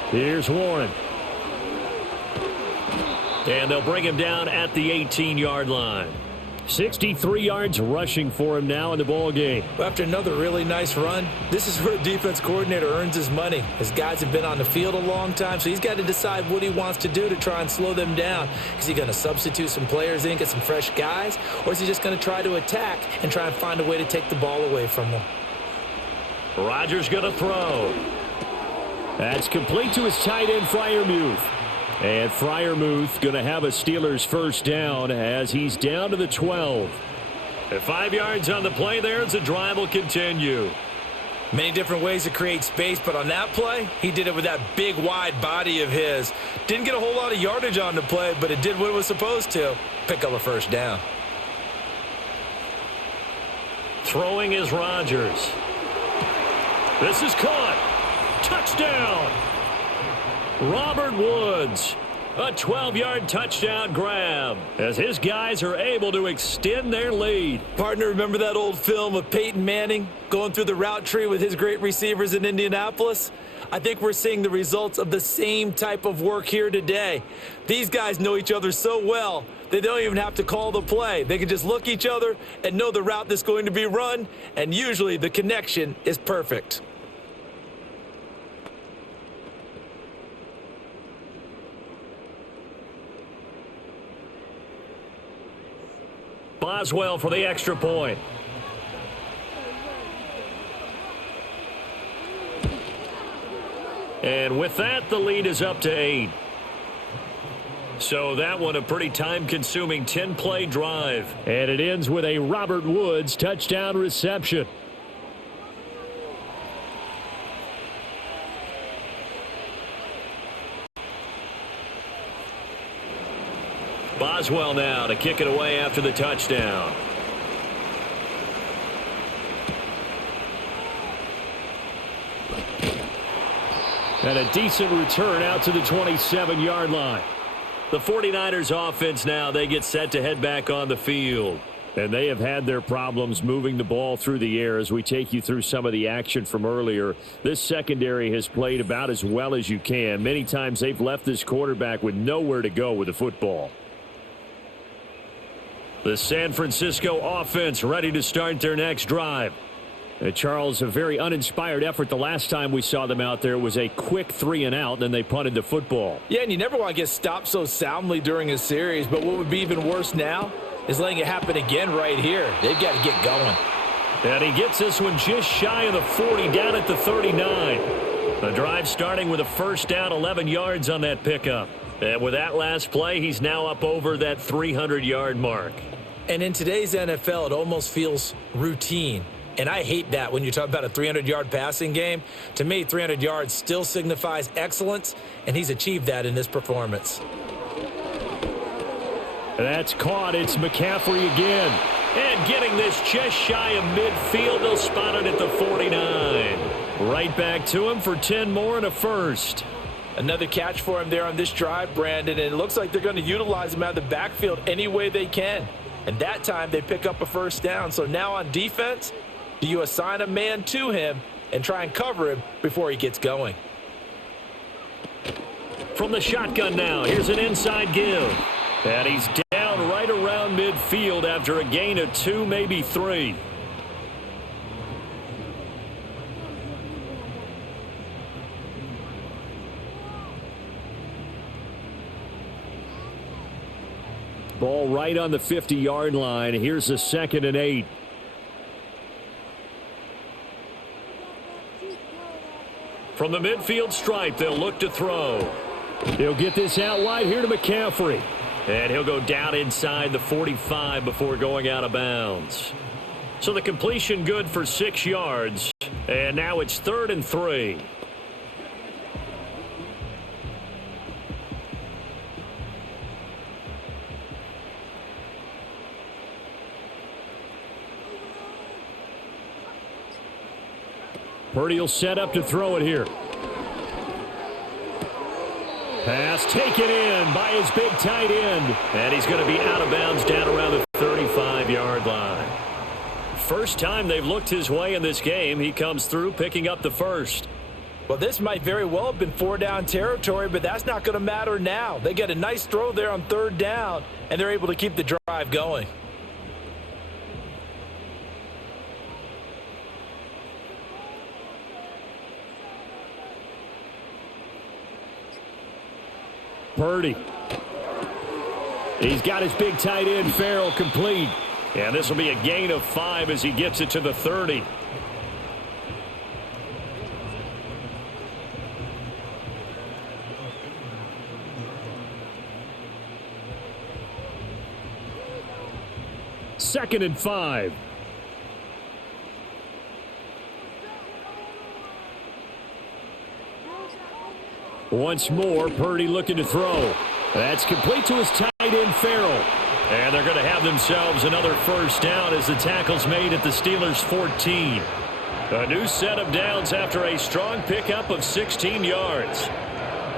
Here's Warren. And they'll bring him down at the 18-yard line. 63 yards rushing for him now in the ball game. After another really nice run, this is where a defense coordinator earns his money. His guys have been on the field a long time, so he's got to decide what he wants to do to try and slow them down. Is he going to substitute some players in, get some fresh guys, or is he just going to try to attack and try and find a way to take the ball away from them? Rodgers going to throw. That's complete to his tight end, Freiermuth. And Freiermuth going to have a Steelers 1st down as he's down to the 12. At 5 yards on the play there as the drive will continue. Many different ways to create space, but on that play, he did it with that big, wide body of his. Didn't get a whole lot of yardage on the play, but it did what it was supposed to. Pick up a 1st down. Throwing is Rodgers. This is caught. Touchdown. Robert Woods. A 12-yard touchdown grab as his guys are able to extend their lead. Partner, remember that old film of Peyton Manning going through the route tree with his great receivers in Indianapolis? I think we're seeing the results of the same type of work here today. These guys know each other so well, they don't even have to call the play. They can just look each other and know the route that's going to be run, and usually the connection is perfect. Boswell for the extra point. And with that, the lead is up to 8. So that one a pretty time-consuming 10-play drive. And it ends with a Robert Woods touchdown reception. Boswell now to kick it away after the touchdown. And a decent return out to the 27-yard line. The 49ers offense now, they get set to head back on the field. And they have had their problems moving the ball through the air as we take you through some of the action from earlier. This secondary has played about as well as you can. Many times they've left this quarterback with nowhere to go with the football. The San Francisco offense ready to start their next drive. Charles, a very uninspired effort the last time we saw them out there. It was a quick 3-and-out, then they punted the football. Yeah, and you never want to get stopped so soundly during a series, but what would be even worse now is letting it happen again right here. They've got to get going. And he gets this one just shy of the 40, down at the 39. The drive starting with a first down, 11 yards on that pickup. And with that last play, he's now up over that 300-yard mark. And in today's NFL, it almost feels routine. And I hate that when you talk about a 300-yard passing game. To me, 300 yards still signifies excellence, and he's achieved that in this performance. That's caught. It's McCaffrey again. And getting this just shy of midfield. They'll spot it at the 49. Right back to him for 10 more and a first. Another catch for him there on this drive, Brandon, and it looks like they're going to utilize him out of the backfield any way they can. And that time they pick up a first down. So now on defense, do you assign a man to him and try and cover him before he gets going? From the shotgun now, here's an inside give. And he's down right around midfield after a gain of 2, maybe 3. Ball right on the 50-yard line. Here's a 2nd and 8. From the midfield stripe, they'll look to throw. He'll get this out wide here to McCaffrey. And he'll go down inside the 45 before going out of bounds. So the completion good for 6 yards. And now it's 3rd and 3. Purdy will set up to throw it here. Pass taken in by his big tight end. And he's going to be out of bounds down around the 35-yard line. First time they've looked his way in this game. He comes through picking up the first. Well, this might very well have been 4-down territory, but that's not going to matter now. They get a nice throw there on 3rd down, and they're able to keep the drive going. Purdy. He's got his big tight end, Farrell, complete. And this will be a gain of 5 as he gets it to the 30. Second and 5. Once more, Purdy looking to throw. That's complete to his tight end, Farrell. And they're going to have themselves another first down as the tackle's made at the Steelers' 14. A new set of downs after a strong pickup of 16 yards.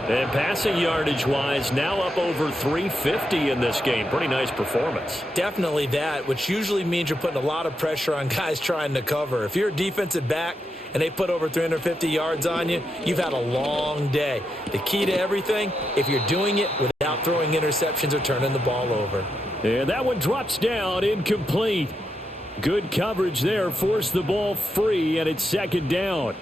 And passing yardage-wise, now up over 350 in this game. Pretty nice performance. Definitely that, which usually means you're putting a lot of pressure on guys trying to cover. If you're a defensive back and they put over 350 yards on you, you've had a long day. The key to everything, if you're doing it without throwing interceptions or turning the ball over. And that one drops down, incomplete. Good coverage there, forced the ball free, and it's second down.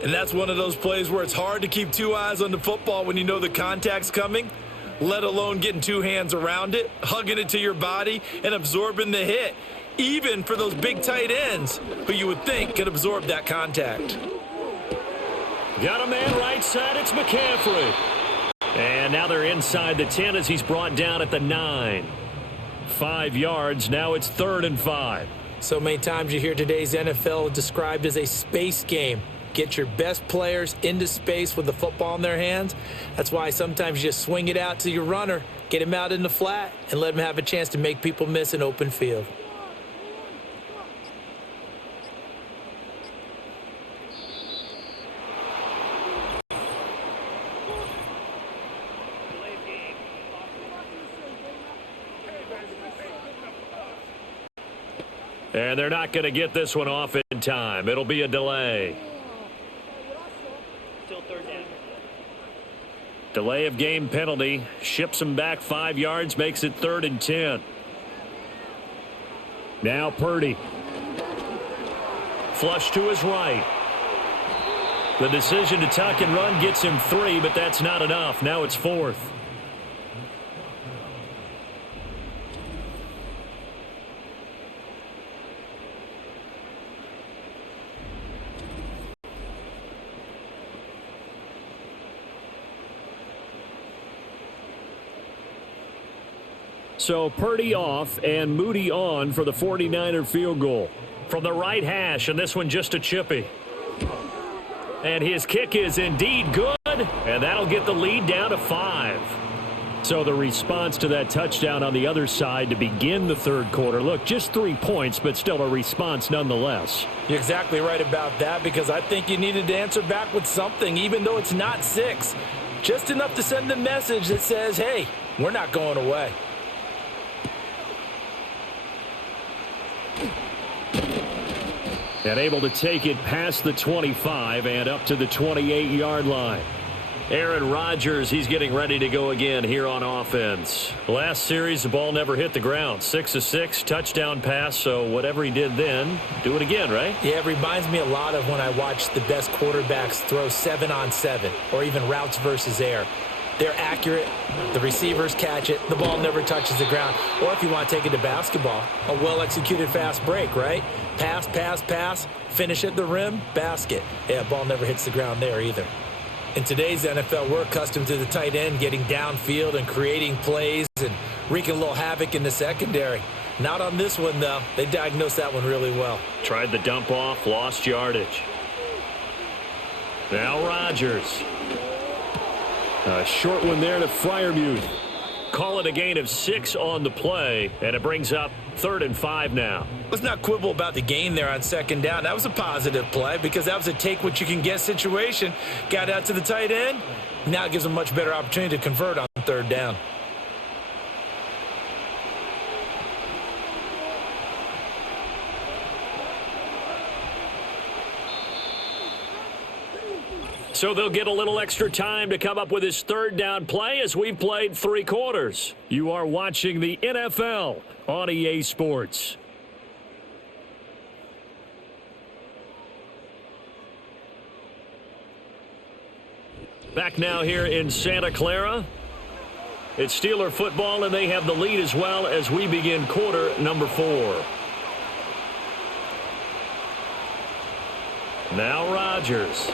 And that's one of those plays where it's hard to keep two eyes on the football when you know the contact's coming, let alone getting two hands around it, hugging it to your body, and absorbing the hit, even for those big tight ends who you would think could absorb that contact. Got a man right side, it's McCaffrey. And now they're inside the 10 as he's brought down at the 9. 5 yards, now it's 3rd and 5. So many times you hear today's NFL described as a space game. Get your best players into space with the football in their hands. That's why sometimes you just swing it out to your runner, get him out in the flat, and let him have a chance to make people miss an open field. And they're not going to get this one off in time. It'll be a delay. Delay of game penalty. Ships him back 5 yards. Makes it 3rd and 10. Now Purdy. Flush to his right. The decision to tuck and run gets him 3, but that's not enough. Now it's 4th. So Purdy off and Moody on for the 49er field goal. From the right hash, and this one just a chippy. And his kick is indeed good, and that'll get the lead down to 5. So the response to that touchdown on the other side to begin the third quarter. Look, just 3 points, but still a response nonetheless. You're exactly right about that, because I think you needed to answer back with something, even though it's not 6. Just enough to send a message that says, hey, we're not going away. And able to take it past the 25 and up to the 28-yard line. Aaron Rodgers, he's getting ready to go again here on offense. Last series, the ball never hit the ground. 6 of 6, touchdown pass, so whatever he did then, do it again, right? Yeah, it reminds me a lot of when I watch the best quarterbacks throw 7-on-7 or even routes versus air. They're accurate. The receivers catch it. The ball never touches the ground. Or if you want to take it to basketball, a well-executed fast break, right? Pass, pass, pass, finish at the rim, basket. Yeah, ball never hits the ground there either. In today's NFL, we're accustomed to the tight end getting downfield and creating plays and wreaking a little havoc in the secondary. Not on this one, though. They diagnosed that one really well. Tried the dump off, lost yardage. Now Rodgers. A short one there to Freiermuth. Call it a gain of 6 on the play, and it brings up 3rd and 5 now. Let's not quibble about the gain there on second down. That was a positive play because that was a take-what-you-can-get situation. Got out to the tight end. Now it gives them a much better opportunity to convert on 3rd down. So they'll get a little extra time to come up with his 3rd down play as we've played 3 quarters. You are watching the NFL on EA Sports. Back now here in Santa Clara. It's Steeler football, and they have the lead as well as we begin quarter number 4. Now Rodgers.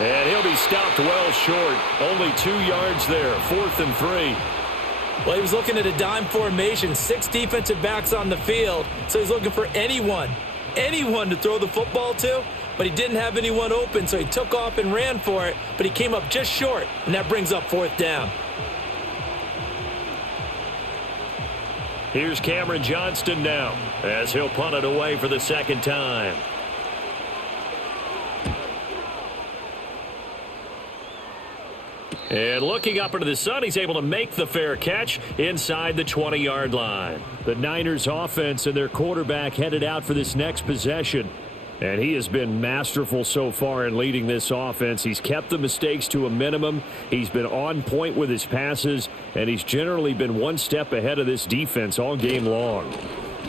And he'll be stopped well short. Only 2 yards there. 4th and 3. Well, he was looking at a dime formation. 6 defensive backs on the field. So he's looking for anyone to throw the football to. But he didn't have anyone open, so he took off and ran for it. But he came up just short, and that brings up 4th down. Here's Cameron Johnston now as he'll punt it away for the second time. And looking up into the sun, he's able to make the fair catch inside the 20-yard line. The Niners offense and their quarterback headed out for this next possession. And he has been masterful so far in leading this offense. He's kept the mistakes to a minimum. He's been on point with his passes. And he's generally been one step ahead of this defense all game long.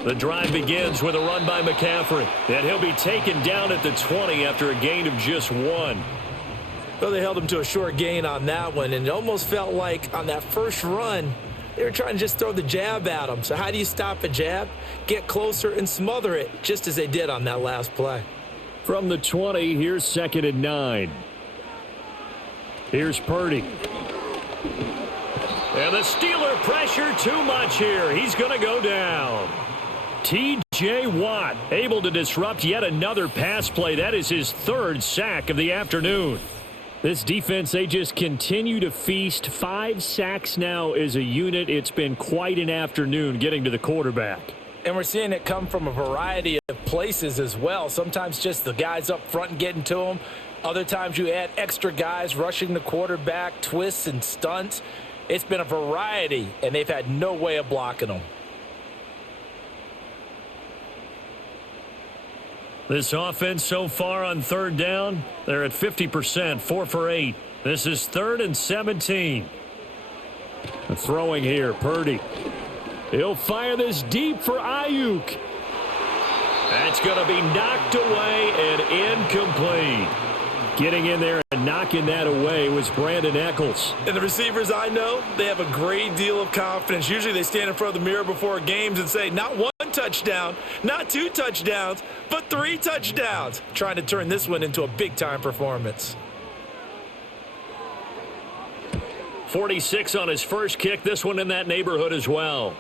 The drive begins with a run by McCaffrey. And he'll be taken down at the 20 after a gain of just 1. Well, they held him to a short gain on that one, and it almost felt like on that first run, they were trying to just throw the jab at him. So how do you stop a jab? Get closer and smother it, just as they did on that last play. From the 20, here's 2nd and 9. Here's Purdy. And the Steeler pressure too much here. He's going to go down. T.J. Watt able to disrupt yet another pass play. That is his 3rd sack of the afternoon. This defense, they just continue to feast. 5 sacks now as a unit. It's been quite an afternoon getting to the quarterback. And we're seeing it come from a variety of places as well. Sometimes just the guys up front and getting to him. Other times you add extra guys rushing the quarterback, twists and stunts. It's been a variety, and they've had no way of blocking them. This offense so far on 3rd down, they're at 50%, 4 for 8. This is 3rd and 17. Throwing here, Purdy. He'll fire this deep for Ayuk. That's going to be knocked away and incomplete. Getting in there and knocking that away was Brandon Eccles. And the receivers I know, they have a great deal of confidence. Usually they stand in front of the mirror before games and say, not 1 touchdown, not 2 touchdowns, but 3 touchdowns. Trying to turn this one into a big-time performance. 46 on his first kick. This one in that neighborhood as well.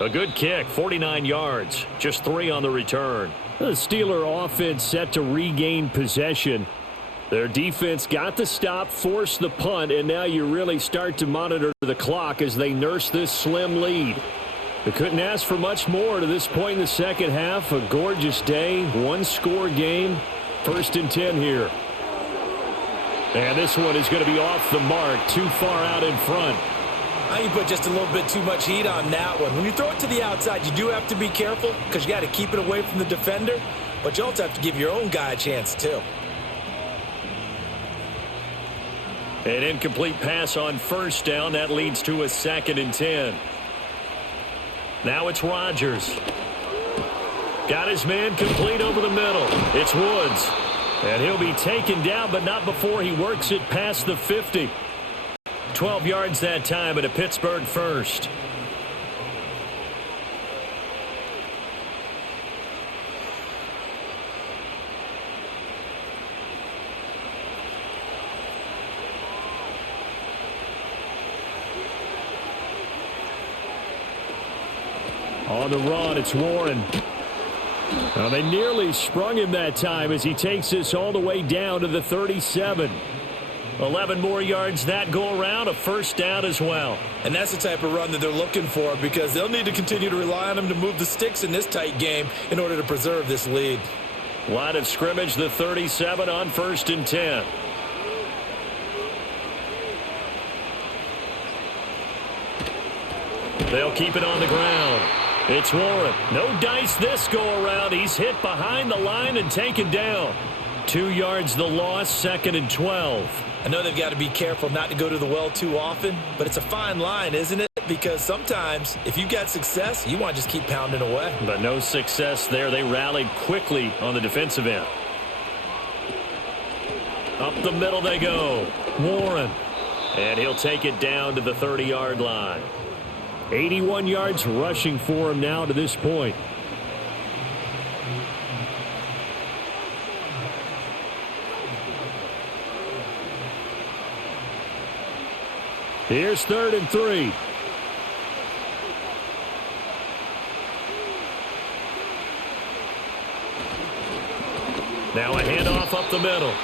A good kick, 49 yards, just 3 on the return. The Steeler offense set to regain possession. Their defense got the stop, forced the punt, and now you really start to monitor the clock as they nurse this slim lead. They couldn't ask for much more to this point in the second half. A gorgeous day, 1-score game, 1st and 10 here. And this one is going to be off the mark, too far out in front. I think you put just a little bit too much heat on that one. When you throw it to the outside, you do have to be careful because you got to keep it away from the defender, but you also have to give your own guy a chance too. An incomplete pass on 1st down. That leads to a 2nd and 10. Now it's Rodgers. Got his man complete over the middle. It's Woods. And he'll be taken down, but not before he works it past the 50. 12 yards that time and a Pittsburgh first. On the run, it's Warren. Now they nearly sprung him that time as he takes this all the way down to the 37. 11 more yards that go around, a 1st down as well. And that's the type of run that they're looking for because they'll need to continue to rely on him to move the sticks in this tight game in order to preserve this lead. Line of scrimmage, the 37 on 1st and 10. They'll keep it on the ground. It's Warren. No dice this go around. He's hit behind the line and taken down. 2 yards the loss, 2nd and 12. I know they've got to be careful not to go to the well too often, but it's a fine line, isn't it? Because sometimes if you've got success, you want to just keep pounding away. But no success there. They rallied quickly on the defensive end. Up the middle they go. Warren. And he'll take it down to the 30-yard line. 81 yards rushing for him now to this point. Here's 3rd and 3. Now a handoff up the middle.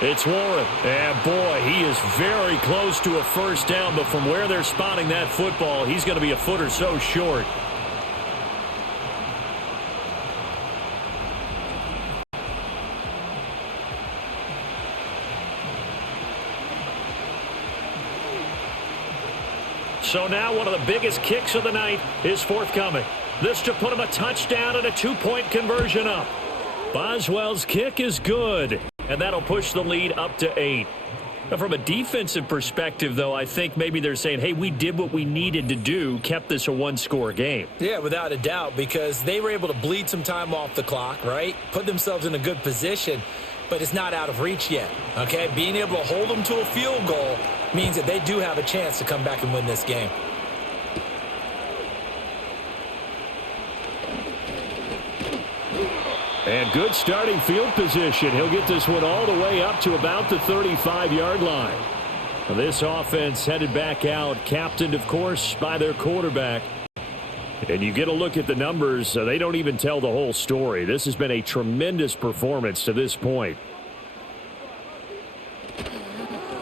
It's Warren. And, boy, he is very close to a first down, but from where they're spotting that football, he's going to be a foot or so short. So now one of the biggest kicks of the night is forthcoming. This to put him a touchdown and a 2-point conversion up. Boswell's kick is good, and that'll push the lead up to 8. Now, from a defensive perspective, though, I think maybe they're saying, hey, we did what we needed to do, kept this a one-score game. Yeah, without a doubt, because they were able to bleed some time off the clock, right? Put themselves in a good position, but it's not out of reach yet, okay? Being able to hold them to a field goal means that they do have a chance to come back and win this game. And good starting field position. He'll get this one all the way up to about the 35-yard line. This offense headed back out, captained, of course, by their quarterback. And you get a look at the numbers, they don't even tell the whole story. This has been a tremendous performance to this point.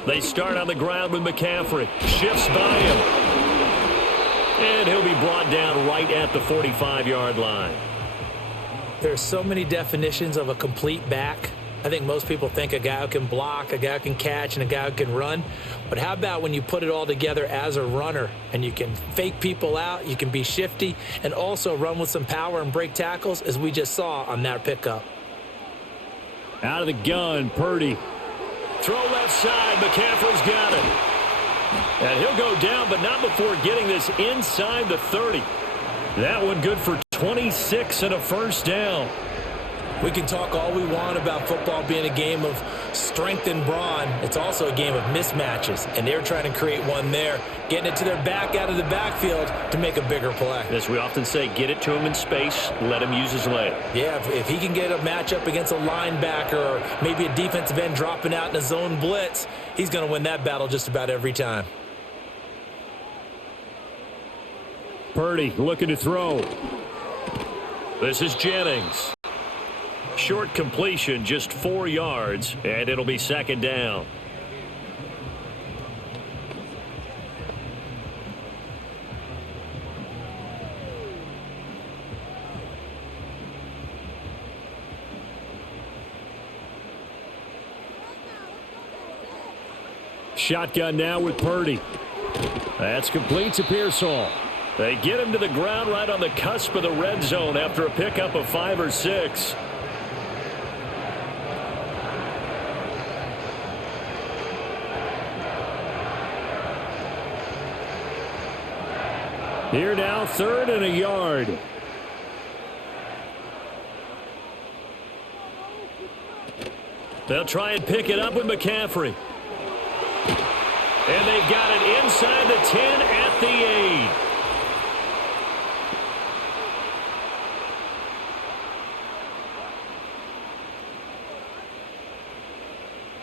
They start on the ground with McCaffrey. Shifts by him. And he'll be brought down right at the 45-yard line. There's so many definitions of a complete back. I think most people think a guy who can block, a guy who can catch, and a guy who can run. But how about when you put it all together as a runner and you can fake people out, you can be shifty, and also run with some power and break tackles, as we just saw on that pickup. Out of the gun, Purdy. Throw left side, McCaffrey's got it. And he'll go down, but not before getting this inside the 30. That one good for 26 and a first down. We can talk all we want about football being a game of strength and brawn. It's also a game of mismatches, and they're trying to create one there, getting it to their back out of the backfield to make a bigger play. As we often say, get it to him in space, let him use his leg. Yeah, if he can get a matchup against a linebacker or maybe a defensive end dropping out in a zone blitz, he's going to win that battle just about every time. Purdy looking to throw. This is Jennings. Short completion, just 4 yards, and it'll be second down. Shotgun now with Purdy. That's complete to Pearsall. They get him to the ground right on the cusp of the red zone after a pickup of 5 or 6. Here now, 3rd and a yard. They'll try and pick it up with McCaffrey. And they've got it inside the 10 at the 8.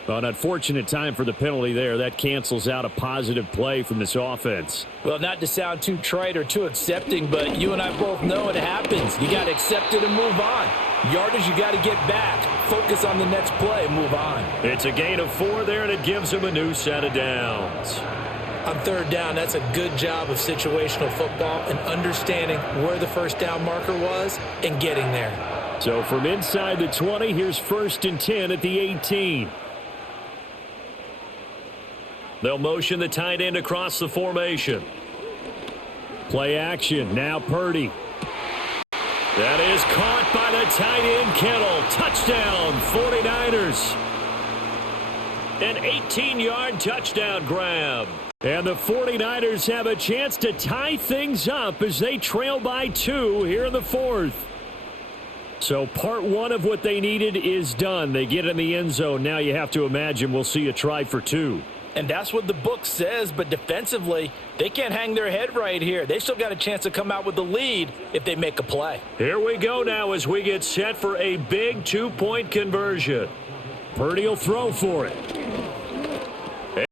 An unfortunate time for the penalty there. That cancels out a positive play from this offense. Well, not to sound too trite or too accepting, but you and I both know it happens. You got to accept it and move on. Yardage, you got to get back. Focus on the next play and move on. It's a gain of 4 there, and it gives them a new set of downs. On 3rd down, that's a good job of situational football and understanding where the first down marker was and getting there. So from inside the 20, here's 1st and 10 at the 18. They'll motion the tight end across the formation. Play action. Now Purdy. That is caught by the tight end, Kittle. Touchdown, 49ers. An 18-yard touchdown grab. And the 49ers have a chance to tie things up as they trail by 2 here in the 4th. So part 1 of what they needed is done. They get in the end zone. Now you have to imagine we'll see a try for 2. And that's what the book says, but defensively, they can't hang their head right here. They still got a chance to come out with the lead if they make a play. Here we go now as we get set for a big 2-point conversion. Purdy will throw for it.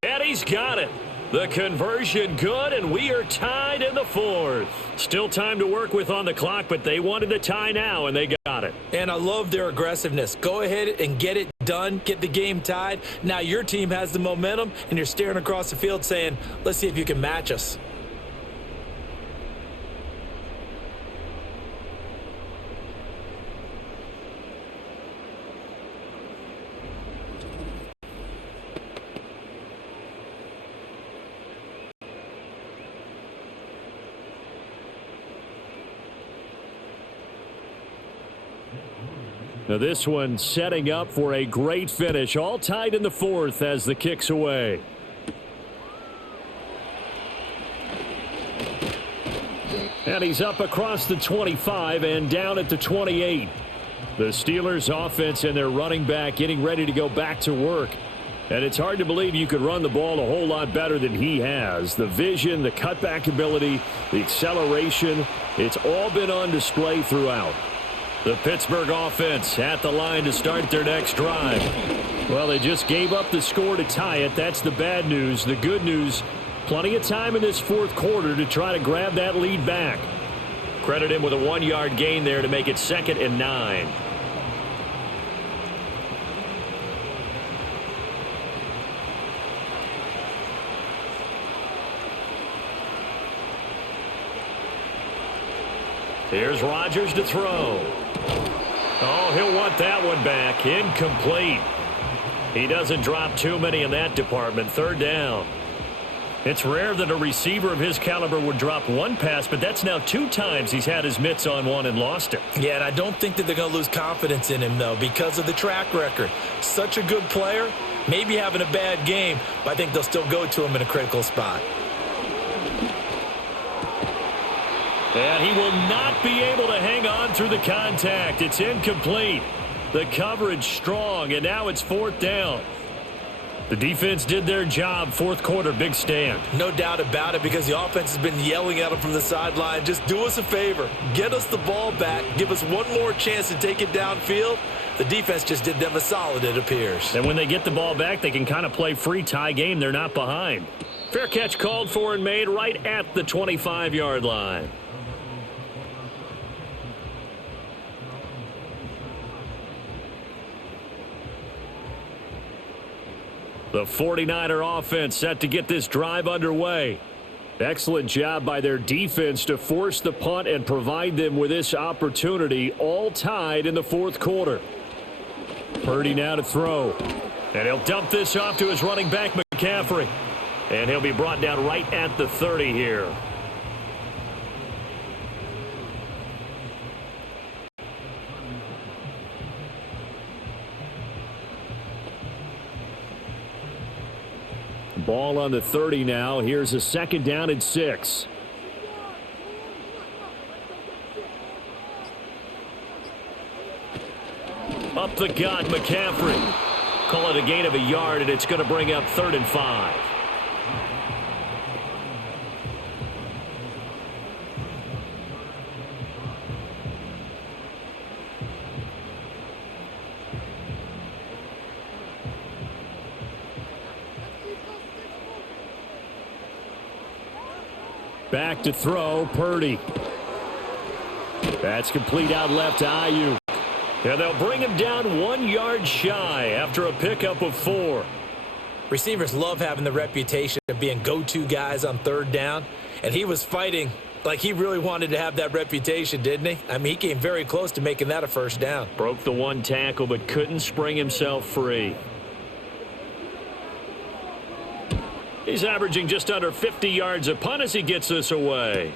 And he's got it. The conversion good, and we are tied in the fourth. Still time to work with on the clock, but they wanted the tie now, and they got it. And I love their aggressiveness. Go ahead and get it done, get the game tied. Now your team has the momentum, and you're staring across the field saying, let's see if you can match us. Now this one setting up for a great finish. All tied in the fourth as the kick's away. And he's up across the 25 and down at the 28. The Steelers offense and their running back getting ready to go back to work. And it's hard to believe you could run the ball a whole lot better than he has. The vision, the cutback ability, the acceleration, it's all been on display throughout. The Pittsburgh offense at the line to start their next drive. Well, they just gave up the score to tie it. That's the bad news. The good news, plenty of time in this fourth quarter to try to grab that lead back. Credit him with a 1-yard gain there to make it 2nd and 9. Here's Rodgers to throw. Oh, he'll want that one back. Incomplete. He doesn't drop too many in that department. 3rd down. It's rare that a receiver of his caliber would drop one pass, but that's now 2 times he's had his mitts on one and lost it. Yeah, and I don't think that they're going to lose confidence in him, though, because of the track record. Such a good player, maybe having a bad game, but I think they'll still go to him in a critical spot. And he will not be able to hang on through the contact. It's incomplete. The coverage strong, and now it's 4th down. The defense did their job. 4th quarter, big stand. No doubt about it, because the offense has been yelling at him from the sideline. Just do us a favor. Get us the ball back. Give us one more chance to take it downfield. The defense just did them a solid, it appears. And when they get the ball back, they can kind of play free tie game. They're not behind. Fair catch called for and made right at the 25-yard line. The 49er offense set to get this drive underway. Excellent job by their defense to force the punt and provide them with this opportunity, all tied in the 4th quarter. Purdy now to throw. And he'll dump this off to his running back, McCaffrey. And he'll be brought down right at the 30 here. Ball on the 30 now. Here's a 2nd down and 6. Up the gut, McCaffrey. Call it a gain of a yard, and it's going to bring up 3rd and 5. Back to throw, Purdy. That's complete out left to Ayuk. And they'll bring him down 1 yard shy after a pickup of 4. Receivers love having the reputation of being go-to guys on 3rd down, and he was fighting like he really wanted to have that reputation, didn't he? I mean, he came very close to making that a 1st down. Broke the 1 tackle, but couldn't spring himself free. He's averaging just under 50 yards a punt as he gets this away.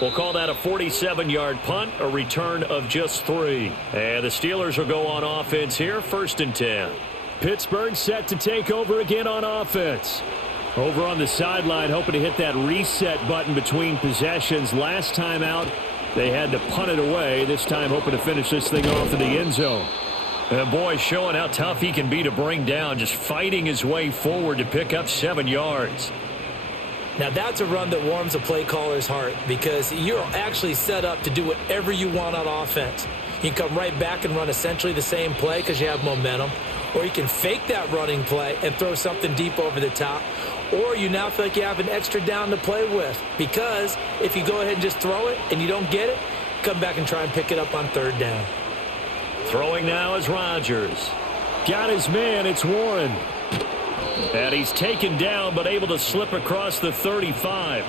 We'll call that a 47-yard punt, a return of just 3. And the Steelers will go on offense here, 1st and 10. Pittsburgh set to take over again on offense. Over on the sideline, hoping to hit that reset button between possessions. Last time out, they had to punt it away. This time, hoping to finish this thing off in the end zone. And boy, showing how tough he can be to bring down, just fighting his way forward to pick up 7 yards. Now that's a run that warms a play caller's heart, because you're actually set up to do whatever you want on offense. You can come right back and run essentially the same play because you have momentum, or you can fake that running play and throw something deep over the top, or you now feel like you have an extra down to play with, because if you go ahead and just throw it and you don't get it, come back and try and pick it up on third down. Throwing now is Rodgers. Got his man, it's Warren. And he's taken down but able to slip across the 35.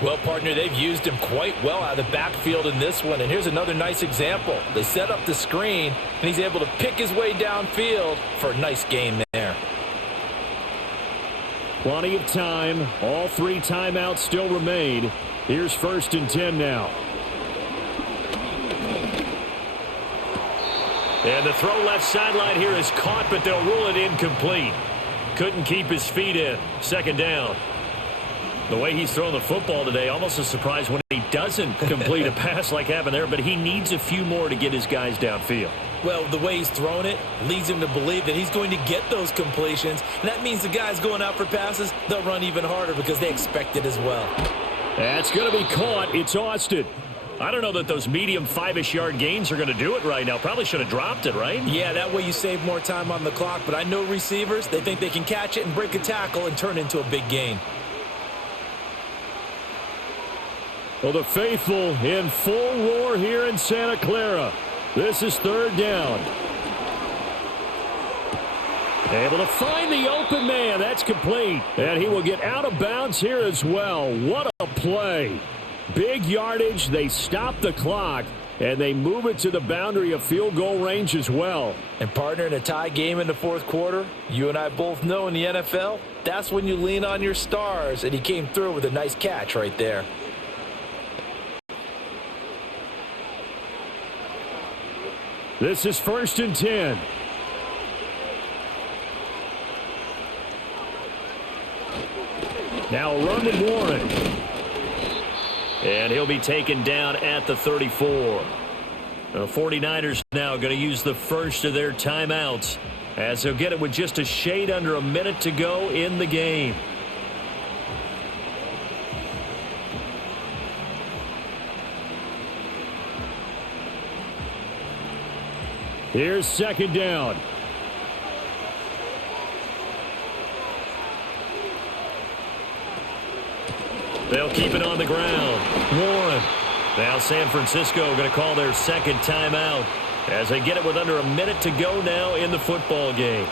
Well, partner, they've used him quite well out of the backfield in this one. And here's another nice example. They set up the screen, and he's able to pick his way downfield for a nice gain there. Plenty of time. All 3 timeouts still remain. Here's 1st and 10 now. And the throw left sideline here is caught, but they'll rule it incomplete. Couldn't keep his feet in. 2nd down. The way he's thrown the football today, almost a surprise when he doesn't complete a pass like happened there, but he needs a few more to get his guys downfield. Well, the way he's thrown it leads him to believe that he's going to get those completions, and that means the guys going out for passes, they'll run even harder because they expect it as well. That's going to be caught. It's Austin. I don't know that those medium 5-ish yard gains are going to do it right now. Probably should have dropped it, right? Yeah, that way you save more time on the clock, but I know receivers, they think they can catch it and break a tackle and turn it into a big gain. Well, the faithful in full roar here in Santa Clara. This is 3rd down. Able to find the open man. That's complete. And he will get out of bounds here as well. What a play. Big yardage. They stop the clock, and they move it to the boundary of field goal range as well. And, partner, in a tie game in the 4th quarter, you and I both know in the NFL, that's when you lean on your stars, and he came through with a nice catch right there. This is 1st and 10. Now a run with Warren. And he'll be taken down at the 34. The 49ers now going to use the first of their timeouts as they'll get it with just a shade under a minute to go in the game. Here's 2nd down. They'll keep it on the ground. Warren. Now San Francisco going to call their 2nd timeout as they get it with under a minute to go now in the football game.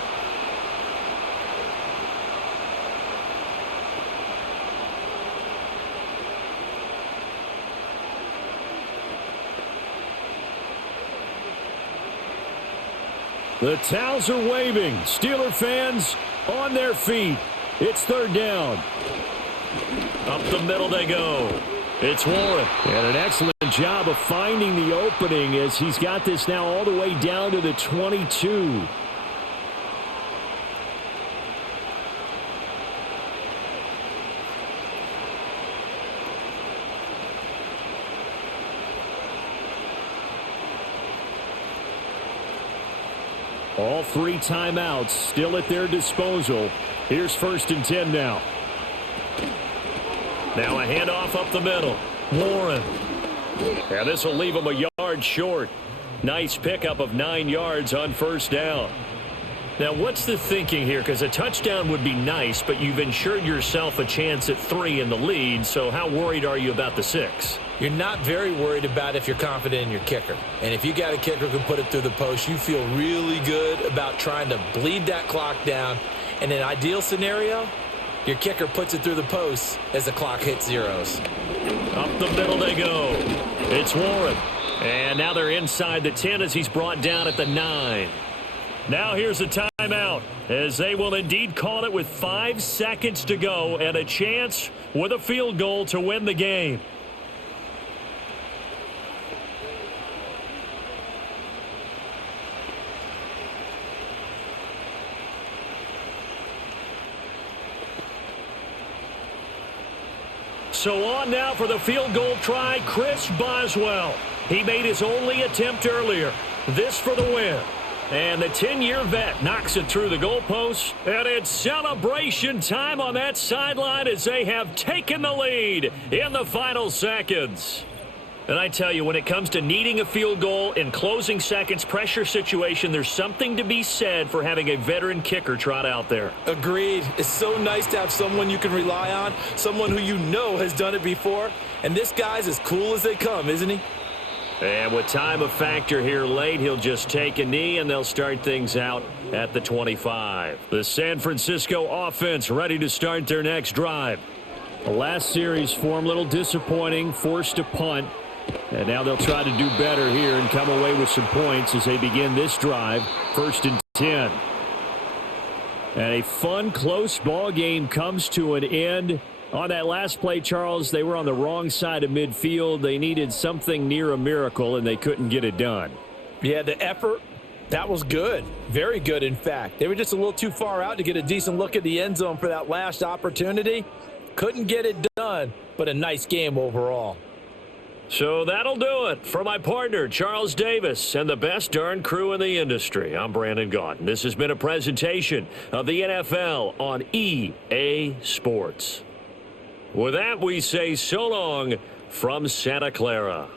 The towels are waving. Steeler fans on their feet. It's 3rd down. Up the middle they go. It's Warren. And an excellent job of finding the opening as he's got this now all the way down to the 22. All 3 timeouts still at their disposal. Here's 1st and 10 now. Now a handoff up the middle. Warren. And this will leave him a yard short. Nice pickup of 9 yards on 1st down. Now what's the thinking here? Because a touchdown would be nice, but you've ensured yourself a chance at 3 in the lead, so how worried are you about the 6? You're not very worried about if you're confident in your kicker. And if you got a kicker who can put it through the post, you feel really good about trying to bleed that clock down. In an ideal scenario, your kicker puts it through the post as the clock hits zeros. Up the middle they go. It's Warren. And now they're inside the 10 as he's brought down at the 9. Now here's a timeout as they will indeed call it with 5 seconds to go and a chance with a field goal to win the game. So on now for the field goal try, Chris Boswell. He made his only attempt earlier. This for the win. And the 10-year vet knocks it through the goalpost. And it's celebration time on that sideline as they have taken the lead in the final seconds. And I tell you, when it comes to needing a field goal in closing seconds, pressure situation, there's something to be said for having a veteran kicker trot out there. Agreed. It's so nice to have someone you can rely on, someone who you know has done it before. And this guy's as cool as they come, isn't he? And with time a factor here late, he'll just take a knee, and they'll start things out at the 25. The San Francisco offense ready to start their next drive. The last series form a little disappointing, forced a punt. And now they'll try to do better here and come away with some points as they begin this drive, 1st and 10. And a fun, close ball game comes to an end. On that last play, Charles, they were on the wrong side of midfield. They needed something near a miracle, and they couldn't get it done. Yeah, the effort, that was good. Very good, in fact. They were just a little too far out to get a decent look at the end zone for that last opportunity. Couldn't get it done, but a nice game overall. So that'll do it for my partner, Charles Davis, and the best darn crew in the industry. I'm Brandon Gaudin. This has been a presentation of the NFL on EA Sports. With that, we say so long from Santa Clara.